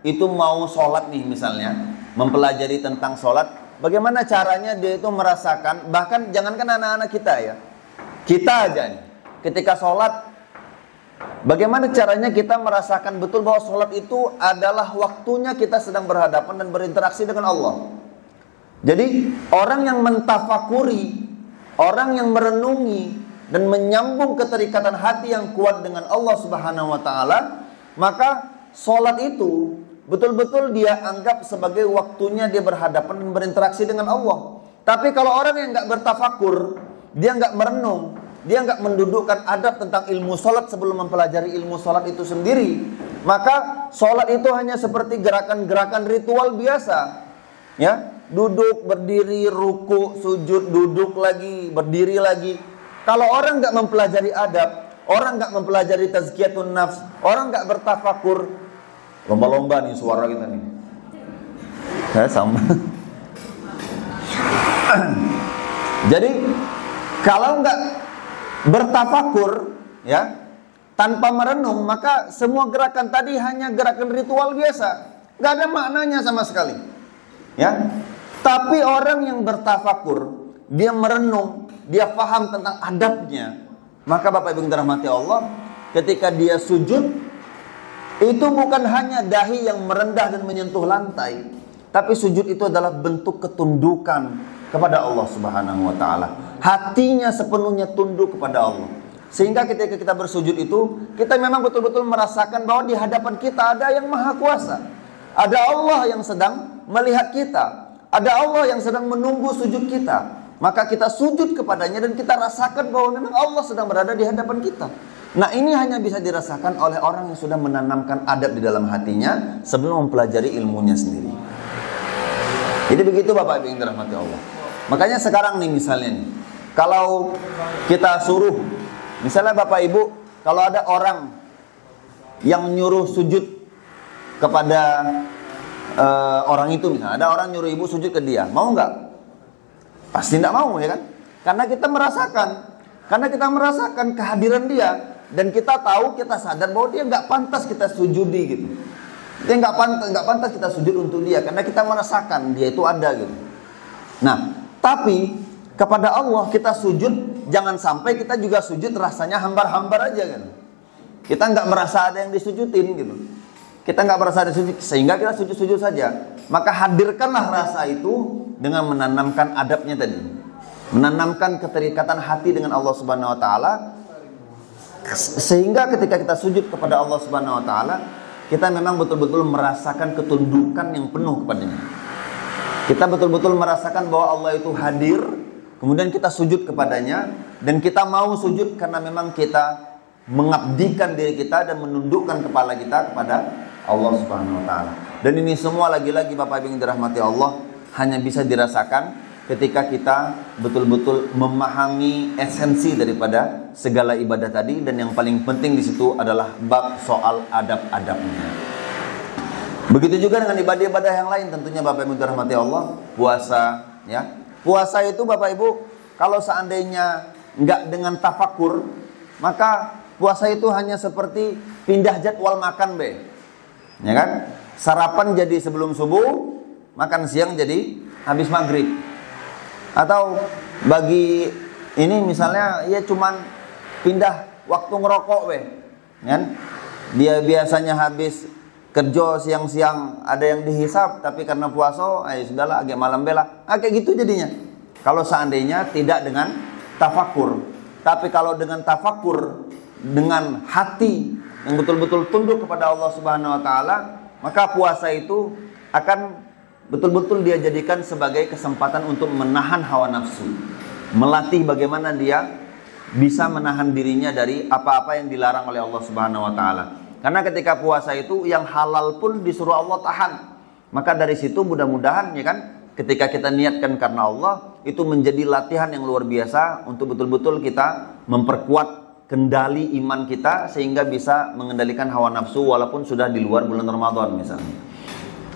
itu mau sholat nih misalnya, mempelajari tentang sholat, bagaimana caranya dia itu merasakan, bahkan jangankan anak-anak kita ya, kita aja nih, ketika sholat, bagaimana caranya kita merasakan betul bahwa sholat itu adalah waktunya kita sedang berhadapan dan berinteraksi dengan Allah. Jadi orang yang mentafakuri, orang yang merenungi dan menyambung keterikatan hati yang kuat dengan Allah Subhanahu wa taala, maka sholat itu betul-betul dia anggap sebagai waktunya dia berhadapan dan berinteraksi dengan Allah. Tapi kalau orang yang nggak bertafakur, dia nggak merenung, dia nggak mendudukkan adab tentang ilmu sholat sebelum mempelajari ilmu sholat itu sendiri, maka sholat itu hanya seperti gerakan-gerakan ritual biasa, ya, duduk, berdiri, ruku, sujud, duduk lagi, berdiri lagi. Kalau orang nggak mempelajari adab, orang nggak mempelajari tazkiyatun nafs, orang nggak bertafakur, lomba-lomba nih suara kita nih, saya sama. Jadi kalau nggak bertafakur, ya, tanpa merenung, maka semua gerakan tadi hanya gerakan ritual biasa, nggak ada maknanya sama sekali, ya. Tapi orang yang bertafakur, dia merenung, dia paham tentang adabnya, maka Bapak Ibu yang dirahmati Allah, ketika dia sujud, itu bukan hanya dahi yang merendah dan menyentuh lantai, tapi sujud itu adalah bentuk ketundukan kepada Allah Subhanahu wa taala. Hatinya sepenuhnya tunduk kepada Allah. Sehingga ketika kita bersujud itu, kita memang betul-betul merasakan bahwa di hadapan kita ada yang maha kuasa. Ada Allah yang sedang melihat kita. Ada Allah yang sedang menunggu sujud kita. Maka kita sujud kepadanya dan kita rasakan bahwa memang Allah sedang berada di hadapan kita. Nah, ini hanya bisa dirasakan oleh orang yang sudah menanamkan adab di dalam hatinya sebelum mempelajari ilmunya sendiri. Jadi begitu Bapak Ibu yang dirahmati Allah. Makanya sekarang nih misalnya nih, kalau kita suruh, misalnya Bapak Ibu, kalau ada orang yang nyuruh sujud kepada orang itu, misalnya ada orang nyuruh ibu sujud ke dia, mau nggak? Pasti nggak mau, ya kan? Karena kita merasakan kehadiran dia, dan kita tahu, kita sadar bahwa dia nggak pantas kita sujudi gitu. Dia nggak pantas kita sujud untuk dia, karena kita merasakan dia itu ada gitu. Nah, tapi kepada Allah kita sujud, jangan sampai kita juga sujud rasanya hambar-hambar aja kan. Kita nggak merasa ada yang disujudin gitu. Kita nggak merasa ada sujud, sehingga kita sujud-sujud saja. Maka hadirkanlah rasa itu dengan menanamkan adabnya tadi, menanamkan keterikatan hati dengan Allah Subhanahu wa taala, sehingga ketika kita sujud kepada Allah Subhanahu wa taala, kita memang betul-betul merasakan ketundukan yang penuh kepadanya. Kita betul-betul merasakan bahwa Allah itu hadir, kemudian kita sujud kepadanya, dan kita mau sujud karena memang kita mengabdikan diri kita dan menundukkan kepala kita kepada Allah Subhanahu wa taala. Dan ini semua lagi-lagi Bapak Ibu yang dirahmati Allah hanya bisa dirasakan ketika kita betul-betul memahami esensi daripada segala ibadah tadi, dan yang paling penting di situ adalah bab soal adab-adabnya. Begitu juga dengan ibadah-ibadah yang lain tentunya Bapak Ibu yang dirahmati Allah, puasa, ya. Puasa itu Bapak Ibu, kalau seandainya enggak dengan tafakur, maka puasa itu hanya seperti pindah jadwal makan be. ya kan? Sarapan jadi sebelum subuh, makan siang jadi habis maghrib. Atau bagi ini misalnya ya cuman pindah waktu ngerokok weh, kan? Dia biasanya habis kerja siang-siang ada yang dihisap, tapi karena puasa, sudahlah agak malam bela. Kayak gitu jadinya. Kalau seandainya tidak dengan tafakur, tapi kalau dengan tafakur, dengan hati yang betul-betul tunduk kepada Allah Subhanahu Wa Taala, maka puasa itu akan betul-betul dia jadikan sebagai kesempatan untuk menahan hawa nafsu, melatih bagaimana dia bisa menahan dirinya dari apa-apa yang dilarang oleh Allah Subhanahu Wa Taala. Karena ketika puasa itu yang halal pun disuruh Allah tahan. Maka dari situ mudah-mudahan ya kan, ketika kita niatkan karena Allah, itu menjadi latihan yang luar biasa untuk betul-betul kita memperkuat kendali iman kita sehingga bisa mengendalikan hawa nafsu walaupun sudah di luar bulan Ramadan misalnya.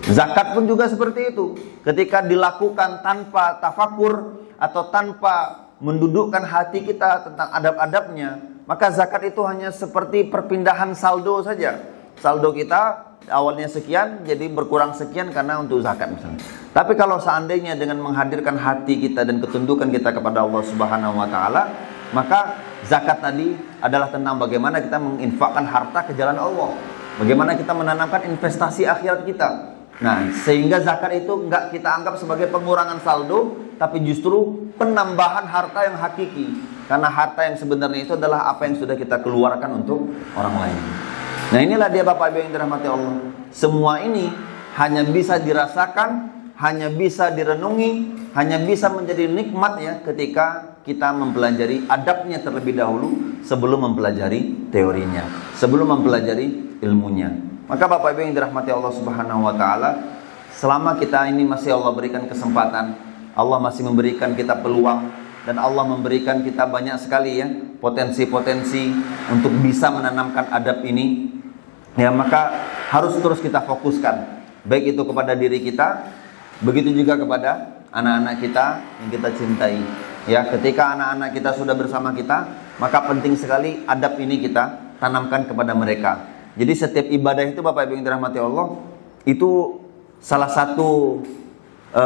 Zakat pun juga seperti itu. Ketika dilakukan tanpa tafakur atau tanpa mendudukkan hati kita tentang adab-adabnya, maka zakat itu hanya seperti perpindahan saldo saja. Saldo kita awalnya sekian jadi berkurang sekian karena untuk zakat misalnya. Tapi kalau seandainya dengan menghadirkan hati kita dan ketundukan kita kepada Allah Subhanahu Wa Taala, maka zakat tadi adalah tentang bagaimana kita menginfakkan harta ke jalan Allah, bagaimana kita menanamkan investasi akhirat kita. Nah, sehingga zakat itu enggak kita anggap sebagai pengurangan saldo, tapi justru penambahan harta yang hakiki. Karena harta yang sebenarnya itu adalah apa yang sudah kita keluarkan untuk orang lain. Nah, inilah dia Bapak Ibu yang dirahmati Allah. Semua ini hanya bisa dirasakan, hanya bisa direnungi, hanya bisa menjadi nikmat ya ketika kita mempelajari adabnya terlebih dahulu sebelum mempelajari teorinya, sebelum mempelajari ilmunya. Maka Bapak Ibu yang dirahmati Allah Subhanahu Wa Taala, selama kita ini masih Allah berikan kesempatan, Allah masih memberikan kita peluang, dan Allah memberikan kita banyak sekali ya potensi-potensi untuk bisa menanamkan adab ini, ya maka harus terus kita fokuskan, baik itu kepada diri kita, begitu juga kepada anak-anak kita yang kita cintai. Ya, ketika anak-anak kita sudah bersama kita, maka penting sekali adab ini kita tanamkan kepada mereka. Jadi setiap ibadah itu Bapak Ibu yang dirahmati Allah, itu salah satu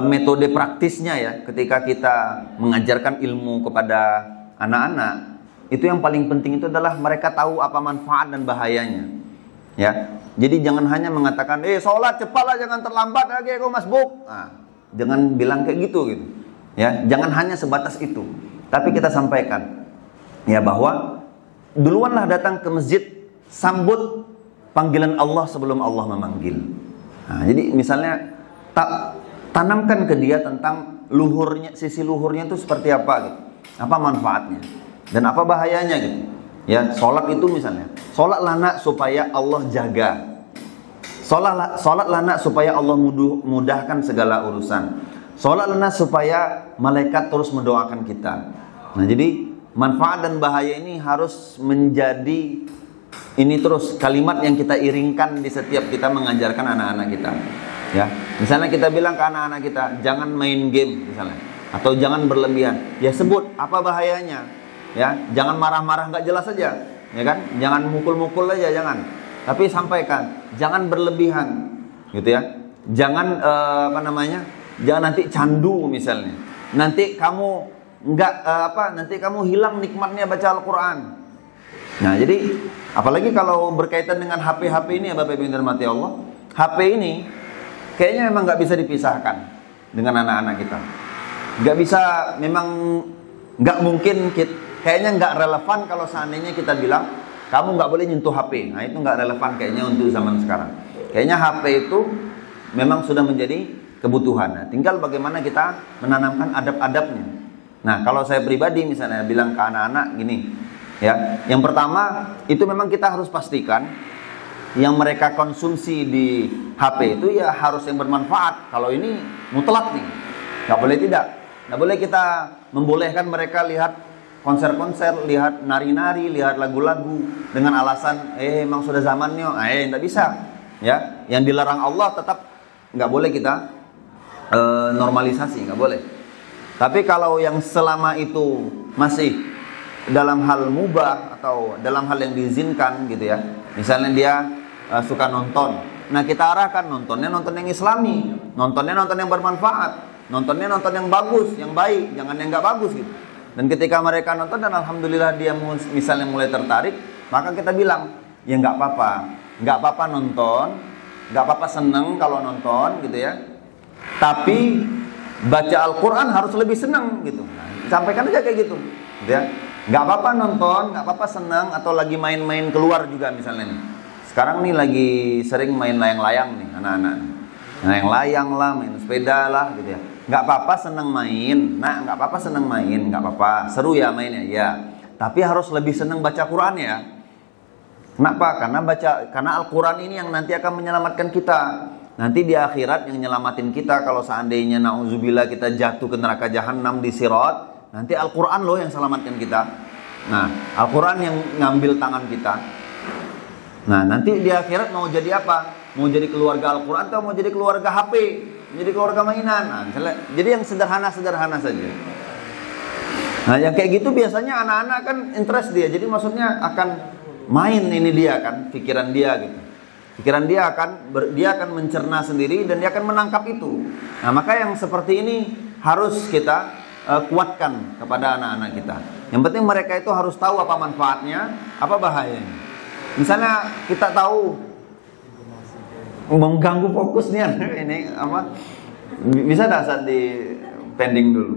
metode praktisnya ya, ketika kita mengajarkan ilmu kepada anak-anak, itu yang paling penting itu adalah mereka tahu apa manfaat dan bahayanya. Ya, jadi jangan hanya mengatakan, sholat cepatlah, jangan terlambat lagi kau masbuk. Nah, jangan bilang kayak gitu. Ya, jangan hanya sebatas itu. Tapi kita sampaikan, ya bahwa duluanlah datang ke masjid, sambut panggilan Allah sebelum Allah memanggil. Nah, jadi misalnya tanamkan ke dia tentang luhurnya, sisi luhurnya itu seperti apa gitu, apa manfaatnya dan apa bahayanya gitu. Ya, sholat itu misalnya, sholatlah nak supaya Allah jaga, sholatlah nak supaya Allah mudahkan segala urusan, sholatlah nak supaya malaikat terus mendoakan kita. Nah, jadi manfaat dan bahaya ini harus menjadi ini terus kalimat yang kita iringkan di setiap kita mengajarkan anak-anak kita. Ya, misalnya kita bilang ke anak-anak kita, jangan main game misalnya, atau jangan berlebihan. Ya sebut apa bahayanya. Ya, jangan marah-marah nggak jelas saja, ya kan? Jangan mukul-mukul aja, jangan. Tapi sampaikan, jangan berlebihan, gitu ya. Jangan jangan nanti candu misalnya. Nanti kamu nanti kamu hilang nikmatnya baca Al-Quran. Nah, jadi apalagi kalau berkaitan dengan HP ini ya Bapak Ibu yang dirahmati Allah, HP ini kayaknya memang nggak bisa dipisahkan dengan anak-anak kita. Nggak bisa, memang nggak mungkin, kayaknya nggak relevan kalau seandainya kita bilang kamu nggak boleh nyentuh HP. Nah, itu nggak relevan kayaknya untuk zaman sekarang. Kayaknya HP itu memang sudah menjadi kebutuhan. Nah, tinggal bagaimana kita menanamkan adab-adabnya. Nah, kalau saya pribadi misalnya bilang ke anak-anak gini, ya, yang pertama itu memang kita harus pastikan yang mereka konsumsi di HP itu ya harus yang bermanfaat. Kalau ini mutlak nih, nggak boleh tidak. Nggak boleh kita membolehkan mereka lihat konser-konser, lihat nari-nari, lihat lagu-lagu dengan alasan emang sudah zamannya. Nggak bisa. Ya, yang dilarang Allah tetap nggak boleh kita normalisasi, nggak boleh. Tapi kalau yang selama itu masih dalam hal mubah atau dalam hal yang diizinkan gitu ya, misalnya dia suka nonton, Nah kita arahkan nonton yang islami, nonton yang bermanfaat, nonton yang bagus, yang baik, jangan yang nggak bagus gitu. Dan ketika mereka nonton dan alhamdulillah dia misalnya mulai tertarik, maka kita bilang, ya nggak apa-apa nonton, nggak apa-apa seneng kalau nonton gitu ya. Tapi baca Al-Quran harus lebih seneng gitu. Nah, sampaikan aja kayak gitu, ya. Nggak apa-apa nonton, nggak apa-apa seneng, atau lagi main-main keluar juga misalnya nih. Sekarang nih lagi sering main layang-layang nih anak-anak. Layang-layang lah, main sepeda lah gitu ya. Nggak apa-apa seneng main, nggak apa-apa seneng main, nggak apa-apa, seru ya mainnya, ya. Tapi harus lebih seneng baca Quran ya. Kenapa? Karena Al-Quran ini yang nanti akan menyelamatkan kita. Nanti di akhirat yang nyelamatin kita kalau seandainya na'udzubillah kita jatuh ke neraka jahanam di Sirat. Nanti Al-Quran loh yang selamatkan kita. Nah, Al-Quran yang ngambil tangan kita. Nah, nanti di akhirat mau jadi apa? Mau jadi keluarga Al-Quran atau mau jadi keluarga HP? Jadi keluarga mainan. Nah, misalnya, jadi yang sederhana-sederhana saja. Nah, yang kayak gitu biasanya anak-anak kan interest dia. Jadi maksudnya akan main ini dia kan, pikiran dia gitu. Pikiran dia akan mencerna sendiri dan dia akan menangkap itu. Nah, maka yang seperti ini harus kita kuatkan kepada anak-anak kita. Yang penting mereka itu harus tahu apa manfaatnya, apa bahayanya. Misalnya kita tahu mengganggu fokusnya ini apa? Bisa dah saat di pending dulu.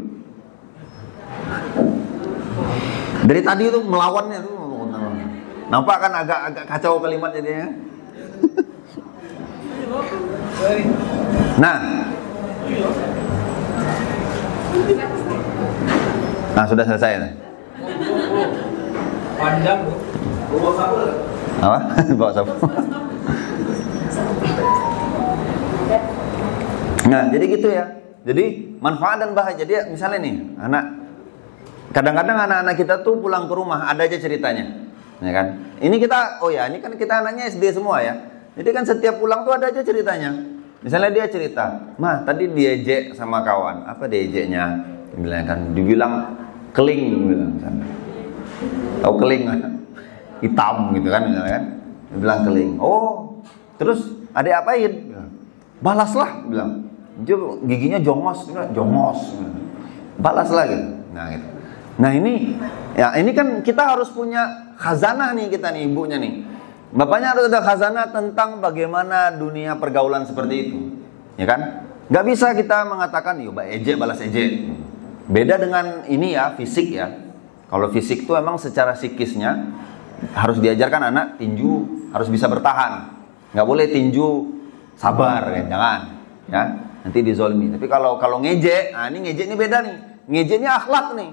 Dari tadi itu melawannya tuh. Nampak kan agak kacau kalimat jadinya. Nah, sudah selesai. Panjang. Bawa sapu. Apa? Bawa sapu. Nah, jadi gitu ya. Jadi manfaat dan bahaya. Jadi misalnya nih, kadang-kadang anak-anak kita tuh pulang ke rumah ada aja ceritanya, ya kan? Ini kan kita anaknya SD semua ya. Jadi kan setiap pulang tuh ada aja ceritanya. Misalnya dia cerita, "Mah, tadi diejek sama kawan." Apa diejeknya? Dibilang keling bilang sana. Tahu keling kan? Hitam gitu kan misalnya kan. Dibilang keling. Oh, terus ada apain? Balaslah bilang. Dia giginya jongos. Balaslah gitu. Nah, gitu. Nah, ini kan kita harus punya khazanah nih kita nih ibunya nih. Bapaknya harus ada khazanah tentang bagaimana dunia pergaulan seperti itu. Ya kan? Gak bisa kita mengatakan, "Yo, ejek balas ejek." Beda dengan ini ya, fisik ya. Kalau fisik itu emang secara psikisnya harus diajarkan anak tinju harus bisa bertahan. Nggak boleh tinju sabar kan, jangan. Ya, nanti dizolimi. Tapi kalau ngejek, ini ngejek ini beda nih. Ngejeknya akhlak nih.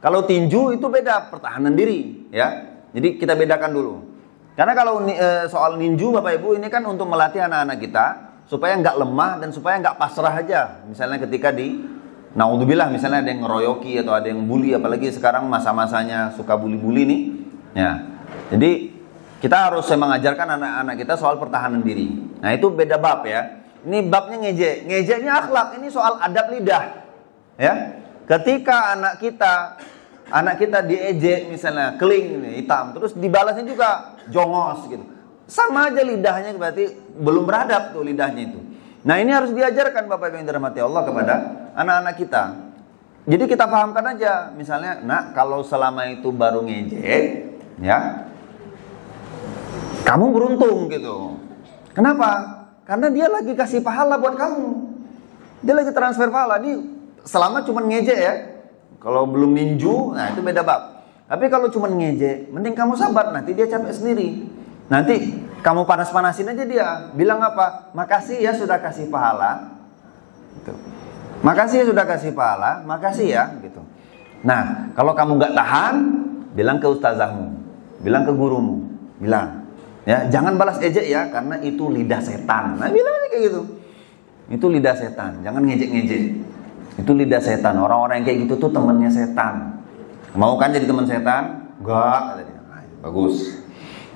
Kalau tinju itu beda, pertahanan diri, ya. Jadi kita bedakan dulu. Karena kalau soal ninju Bapak Ibu ini kan untuk melatih anak-anak kita supaya nggak lemah dan supaya nggak pasrah aja. Misalnya ketika naudzubillah misalnya ada yang ngeroyoki atau ada yang bully, apalagi sekarang masa-masanya suka bully-bully nih. Ya. Jadi kita harus mengajarkan anak-anak kita soal pertahanan diri. Nah, itu beda bab ya. Ini babnya ngejek. Ngejeknya akhlak. Ini soal adab lidah. Ya. Ketika anak kita diejek misalnya keling ini, hitam, terus dibalasnya juga jongos gitu. Sama aja lidahnya, berarti belum beradab tuh lidahnya itu. Nah, ini harus diajarkan Bapak Ibu yang dirahmati Allah kepada anak-anak kita. Jadi kita pahamkan aja, misalnya, "Nak, kalau selama itu baru ngejek, ya, kamu beruntung gitu." Kenapa? Karena dia lagi kasih pahala buat kamu. Dia lagi transfer pahala. Dia selama cuma ngejek ya. Kalau belum ninju, nah itu beda bab. Tapi kalau cuma ngejek, mending kamu sabar, nanti dia capek sendiri. Nanti kamu panas-panasin aja dia. Bilang apa? "Makasih ya sudah kasih pahala." Gitu. "Makasih ya sudah kasih pahala, makasih ya." Gitu. Nah, kalau kamu nggak tahan, bilang ke ustazahmu, bilang ke gurumu, bilang, ya jangan balas ejek ya, karena itu lidah setan. Nah, bilang kayak gitu. Itu lidah setan, jangan ngejek-ngejek. Itu lidah setan. Orang-orang yang kayak gitu tuh temannya setan. Mau kan jadi teman setan? Enggak, kata dia. Nah, bagus.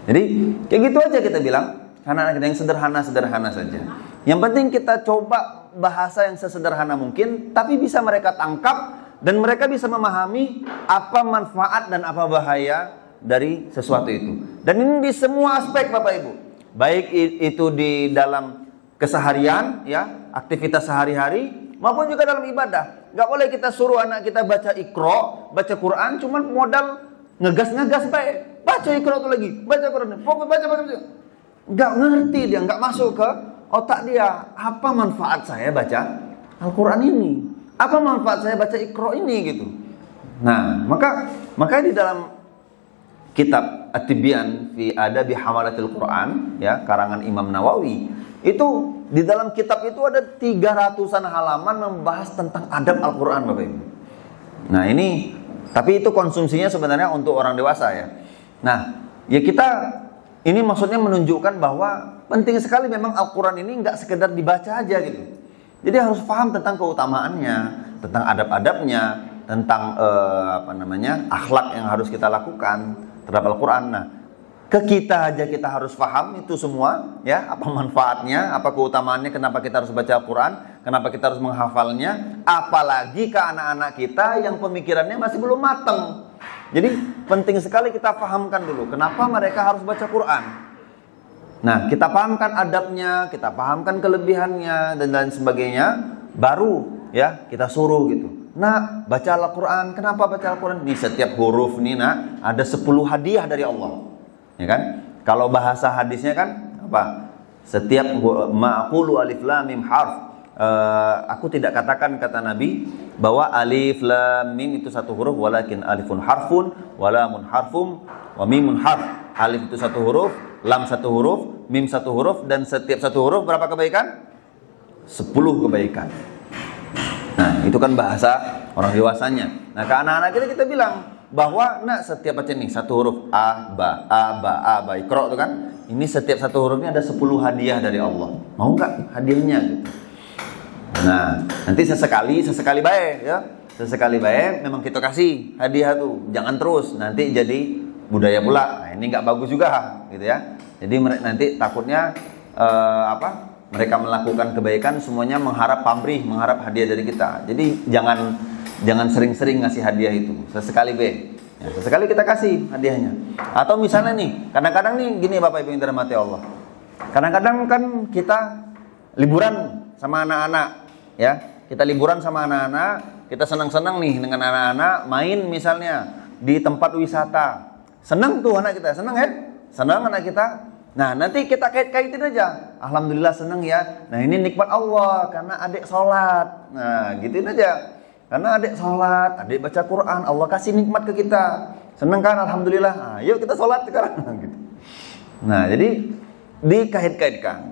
Jadi kayak gitu aja kita bilang. Anak-anak kita yang sederhana-sederhana saja. Yang penting kita coba bahasa yang sesederhana mungkin, tapi bisa mereka tangkap dan mereka bisa memahami apa manfaat dan apa bahaya dari sesuatu itu. Dan ini di semua aspek Bapak Ibu. baik itu di dalam keseharian, ya, aktivitas sehari-hari, maupun juga dalam ibadah. Nggak boleh kita suruh anak kita baca Iqra, baca Quran, cuman modal ngegas-ngegas baik. Baca Iqra itu lagi, baca Quran, pokoknya baca. Nggak ngerti dia, nggak masuk ke otak dia. Apa manfaat saya baca Al-Quran ini? Apa manfaat saya baca Iqra ini gitu? Nah, maka di dalam kitab At-Tibyan fi Adabi Hamalatil Quran, ya, karangan Imam Nawawi, itu di dalam kitab itu ada 300-an halaman membahas tentang adab Al-Quran, Bapak Ibu. Nah, ini tapi itu konsumsinya sebenarnya untuk orang dewasa, ya. Nah, ya kita ini maksudnya menunjukkan bahwa penting sekali memang Al-Quran ini nggak sekedar dibaca aja gitu. Jadi harus paham tentang keutamaannya, tentang adab-adabnya, tentang akhlak yang harus kita lakukan terhadap Al-Quran. Nah, ke kita aja kita harus paham itu semua, ya, apa manfaatnya, apa keutamaannya, kenapa kita harus baca Al-Quran, kenapa kita harus menghafalnya, apalagi ke anak-anak kita yang pemikirannya masih belum matang. Jadi penting sekali kita pahamkan dulu kenapa mereka harus baca Quran. Nah, kita pahamkan adabnya, kita pahamkan kelebihannya dan lain sebagainya, baru ya kita suruh gitu. Nah, baca Al-Quran. Kenapa baca Al-Quran? Nih setiap huruf nih, nak, ada 10 hadiah dari Allah. Ya kan? Kalau bahasa hadisnya kan apa? Setiap ma'qulu alif lam mim harf. Aku tidak katakan, kata Nabi, bahwa alif lam mim itu satu huruf, walakin alifun harfun, walamun harfum, wa mimun harf. Alif itu satu huruf, lam satu huruf, mim satu huruf, dan setiap satu huruf berapa kebaikan? 10 kebaikan. Nah, itu kan bahasa orang dewasanya. Nah, ke anak-anak kita bilang bahwa nak setiap baca nih satu huruf a ba Iqra itu kan, ini setiap satu hurufnya ada 10 hadiah dari Allah. Mau nggak hadiahnya gitu? Nah, nanti sesekali baik, ya. Sesekali baik memang kita kasih hadiah tuh. Jangan terus, nanti jadi budaya pula. Nah, ini nggak bagus juga gitu ya. Jadi nanti takutnya mereka melakukan kebaikan semuanya mengharap pamrih, mengharap hadiah dari kita. Jadi jangan sering-sering ngasih hadiah itu. Sesekali ya, sesekali kita kasih hadiahnya. Atau misalnya nih, kadang-kadang nih gini Bapak Ibu yang dirahmati Allah. Kadang-kadang kan kita liburan sama anak-anak, ya. Kita liburan sama anak-anak, kita senang-senang nih dengan anak-anak main misalnya di tempat wisata. Senang tuh anak kita, senang ya? Senang anak kita. Nah, nanti kita kait-kaitin aja. Alhamdulillah senang ya. Nah, ini nikmat Allah karena adik sholat. Nah, gituin aja. Karena adik sholat, adik baca Quran, Allah kasih nikmat ke kita. Senang kan? Alhamdulillah. Nah, yuk kita sholat sekarang. Gitu. Nah, jadi dikait-kaitkan.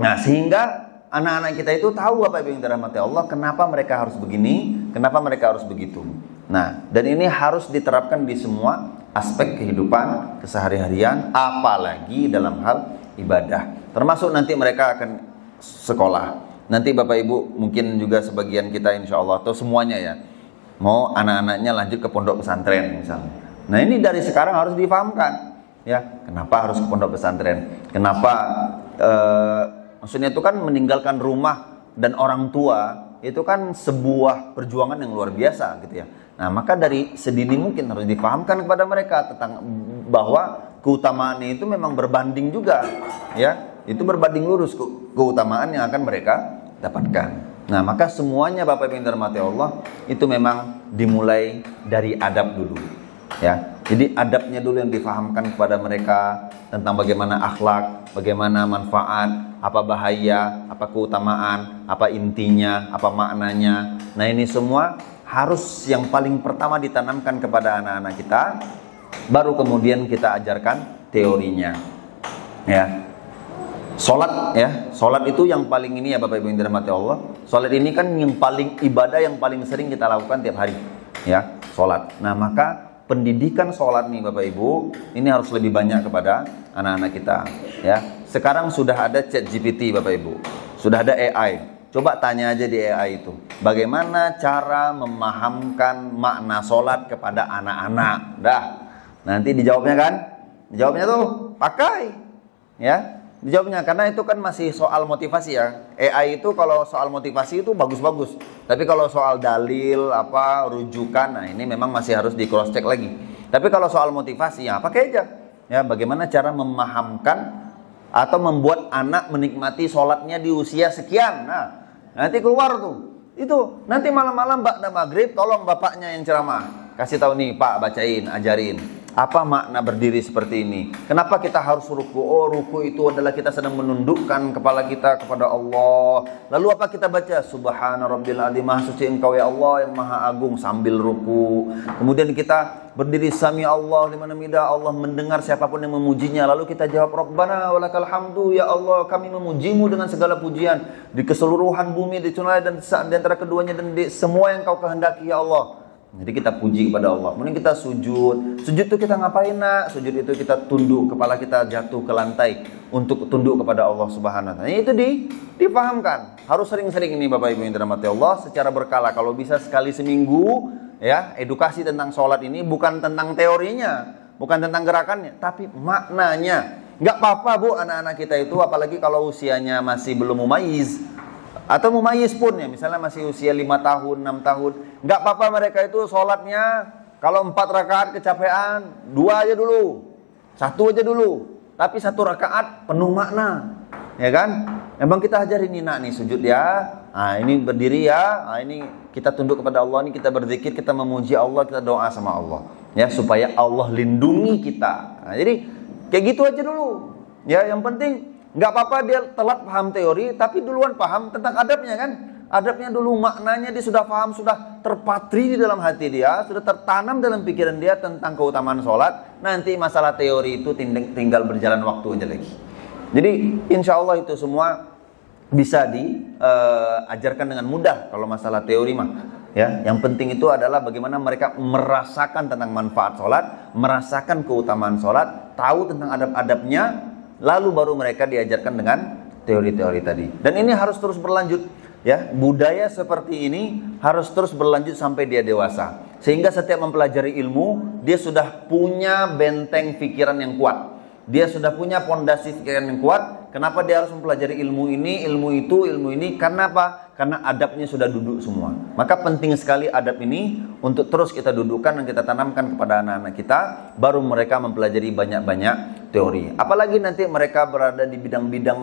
Nah, sehingga anak-anak kita itu tahu apa yang dirahmati Allah, kenapa mereka harus begini, kenapa mereka harus begitu. Nah, dan ini harus diterapkan di semua aspek kehidupan kesehari-harian, apalagi dalam hal ibadah. Termasuk nanti mereka akan sekolah. Nanti Bapak Ibu mungkin juga sebagian kita insya Allah atau semuanya ya, mau anak-anaknya lanjut ke pondok pesantren misalnya. Nah, ini dari sekarang harus difahamkan, ya. Kenapa harus ke pondok pesantren? Kenapa? Maksudnya itu kan meninggalkan rumah dan orang tua itu kan sebuah perjuangan yang luar biasa gitu ya. Nah, maka dari sedini mungkin harus dipahamkan kepada mereka tentang bahwa keutamaannya itu memang berbanding juga, ya. Itu berbanding lurus keutamaan yang akan mereka dapatkan. Nah, maka semuanya Bapak Ibu yang dirahmati Allah itu memang dimulai dari adab dulu, ya. Jadi adabnya dulu yang difahamkan kepada mereka tentang bagaimana akhlak, bagaimana manfaat, apa bahaya, apa keutamaan, apa intinya, apa maknanya. Nah, ini semua harus yang paling pertama ditanamkan kepada anak-anak kita, baru kemudian kita ajarkan teorinya. Ya. Salat ya, salat itu yang paling ini ya Bapak Ibu yang dirahmati Allah. Salat ini kan yang paling ibadah yang paling sering kita lakukan tiap hari. Ya, salat. Nah, maka pendidikan salat nih Bapak Ibu, ini harus lebih banyak kepada anak-anak kita, ya. Sekarang sudah ada ChatGPT Bapak Ibu. Sudah ada AI. Coba tanya aja di AI itu, bagaimana cara memahamkan makna sholat kepada anak-anak. Dah, nanti dijawabnya kan? Dijawabnya tuh pakai, ya. Dijawabnya karena itu kan masih soal motivasi ya. AI itu kalau soal motivasi itu bagus-bagus. Tapi kalau soal dalil apa rujukan, nah ini memang masih harus di cross check lagi. Tapi kalau soal motivasi ya pakai aja. Ya, bagaimana cara memahamkan atau membuat anak menikmati sholatnya di usia sekian. Nah, nanti keluar tuh. Itu nanti malam-malam ba'da maghrib tolong bapaknya yang ceramah. Kasih tahu nih, Pak, bacain, ajarin. Apa makna berdiri seperti ini? Kenapa kita harus ruku? Oh, ruku itu adalah kita sedang menundukkan kepala kita kepada Allah. Lalu apa kita baca? Subhana rabbil adzim, maha suci engkau ya Allah yang maha agung, sambil ruku. Kemudian kita berdiri sami Allah liman hamidah, Allah mendengar siapapun yang memujinya. Lalu kita jawab Rabbana walakal hamdu, ya Allah kami memujimu dengan segala pujian di keseluruhan bumi, di antara keduanya dan di semua yang kau kehendaki ya Allah. Jadi kita puji kepada Allah. Kemudian kita sujud. Sujud itu kita ngapain nak? Sujud itu kita tunduk, kepala kita jatuh ke lantai untuk tunduk kepada Allah Subhanahu wa taala. Itu difahamkan. Harus sering-sering ini Bapak Ibu yang dirahmati Allah, secara berkala. Kalau bisa sekali seminggu, ya, edukasi tentang sholat ini bukan tentang teorinya, bukan tentang gerakannya, tapi maknanya. Enggak apa-apa Bu, anak-anak kita itu apalagi kalau usianya masih belum mumayyiz atau mumayyiz pun ya, misalnya masih usia 5 tahun, 6 tahun, nggak apa-apa mereka itu sholatnya kalau 4 rakaat kecapean, 2 aja dulu, 1 aja dulu, tapi 1 rakaat penuh makna, ya kan? Emang kita ajarin ini nak nih sujud ya, nah ini berdiri ya, nah ini kita tunduk kepada Allah, ini kita berzikir, kita memuji Allah, kita doa sama Allah, ya supaya Allah lindungi kita. Nah, jadi kayak gitu aja dulu, ya yang penting. Nggak apa-apa dia telat paham teori, tapi duluan paham tentang adabnya kan. Adabnya dulu, maknanya dia sudah paham, sudah terpatri di dalam hati dia, sudah tertanam dalam pikiran dia tentang keutamaan sholat. Nanti masalah teori itu tinggal berjalan waktu aja lagi. Jadi insya Allah itu semua bisa diajarkan dengan mudah kalau masalah teori mah. Ya, yang penting itu adalah bagaimana mereka merasakan tentang manfaat sholat, merasakan keutamaan sholat, tahu tentang adab-adabnya, lalu baru mereka diajarkan dengan teori-teori tadi. Dan ini harus terus berlanjut, ya. Budaya seperti ini harus terus berlanjut sampai dia dewasa. Sehingga setiap mempelajari ilmu, dia sudah punya benteng pikiran yang kuat. Dia sudah punya fondasi pikiran yang kuat. Kenapa dia harus mempelajari ilmu ini, ilmu itu, ilmu ini? Karena apa? Karena adabnya sudah duduk semua. Maka penting sekali adab ini untuk terus kita dudukkan dan kita tanamkan kepada anak-anak kita. Baru mereka mempelajari banyak-banyak teori. Apalagi nanti mereka berada di bidang-bidang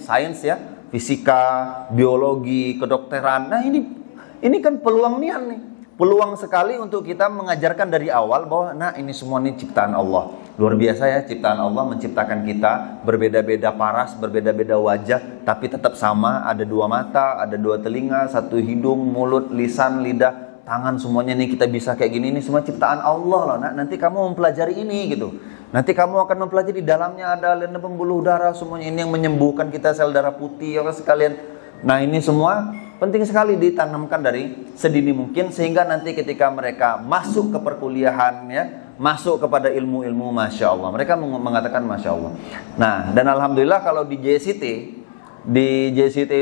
sains ya, fisika, biologi, kedokteran. Nah ini kan peluang nian nih. Peluang sekali untuk kita mengajarkan dari awal bahwa nah ini semua ini ciptaan Allah. Luar biasa ya, ciptaan Allah menciptakan kita berbeda-beda paras, berbeda-beda wajah, tapi tetap sama, ada 2 mata, ada 2 telinga, 1 hidung, mulut, lisan, lidah, tangan, semuanya nih kita bisa kayak gini, ini semua ciptaan Allah loh. Nah, nanti kamu mempelajari ini gitu. Nanti kamu akan mempelajari di dalamnya ada lendang pembuluh darah, semuanya ini yang menyembuhkan kita, sel darah putih ya sekalian. Nah, ini semua penting sekali ditanamkan dari sedini mungkin sehingga nanti ketika mereka masuk ke perkuliahan ya, masuk kepada ilmu-ilmu Masya Allah, mereka mengatakan Masya Allah. Nah, dan Alhamdulillah kalau di JCT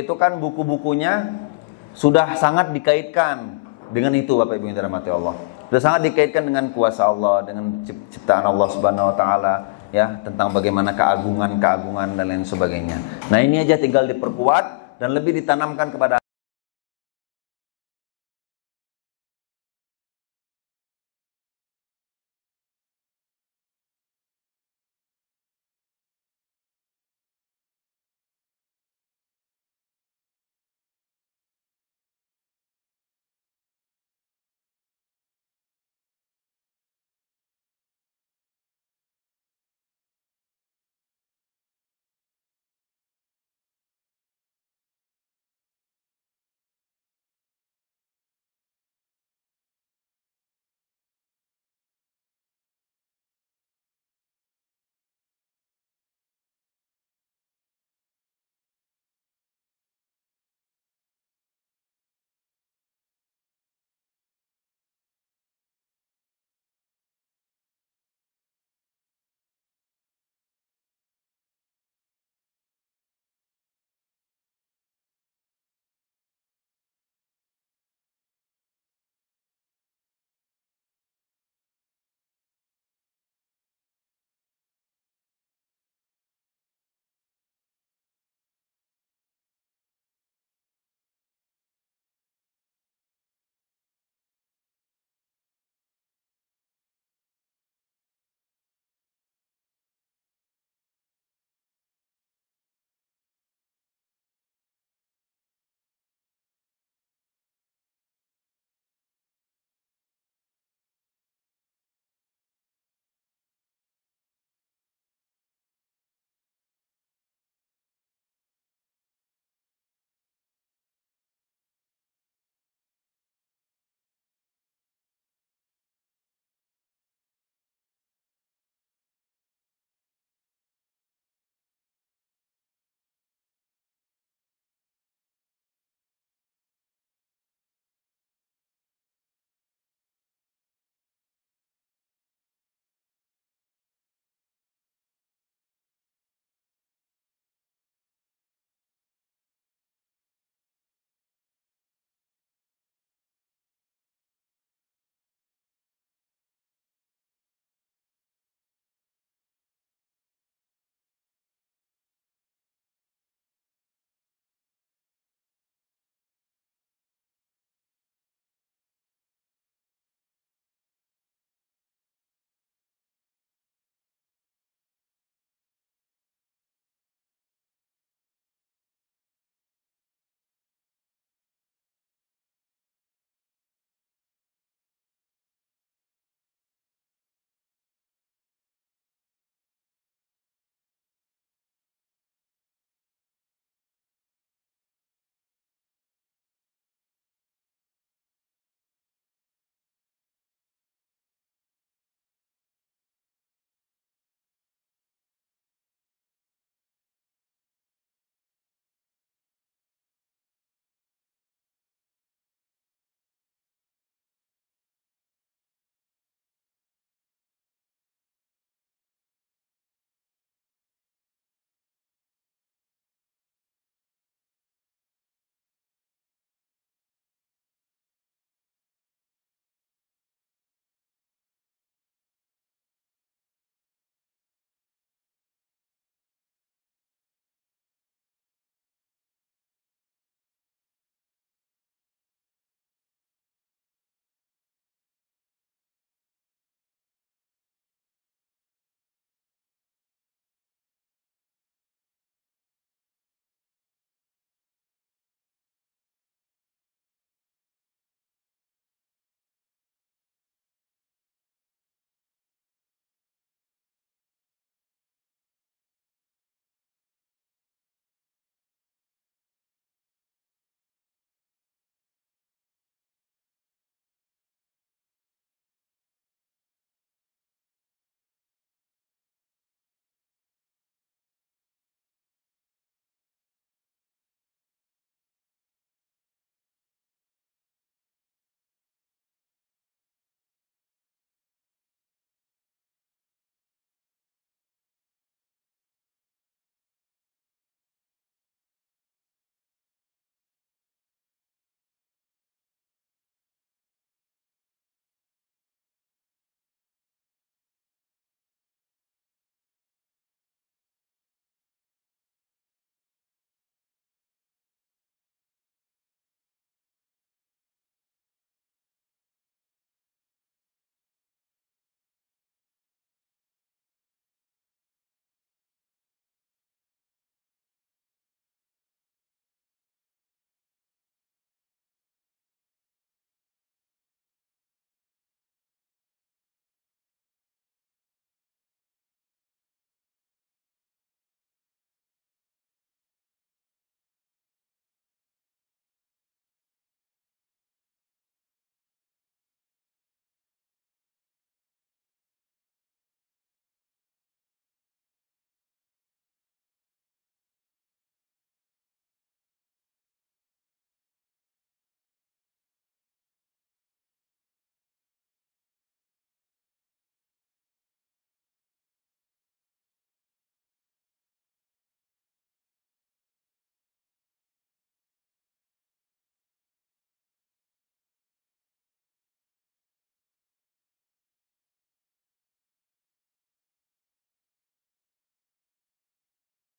itu kan buku-bukunya sudah sangat dikaitkan dengan itu Bapak Ibu yang dirahmati Allah. Sudah sangat dikaitkan dengan kuasa Allah, dengan ciptaan Allah Subhanahu wa taala ya, tentang bagaimana keagungan dan lain sebagainya. Nah, ini aja tinggal diperkuat dan lebih ditanamkan kepada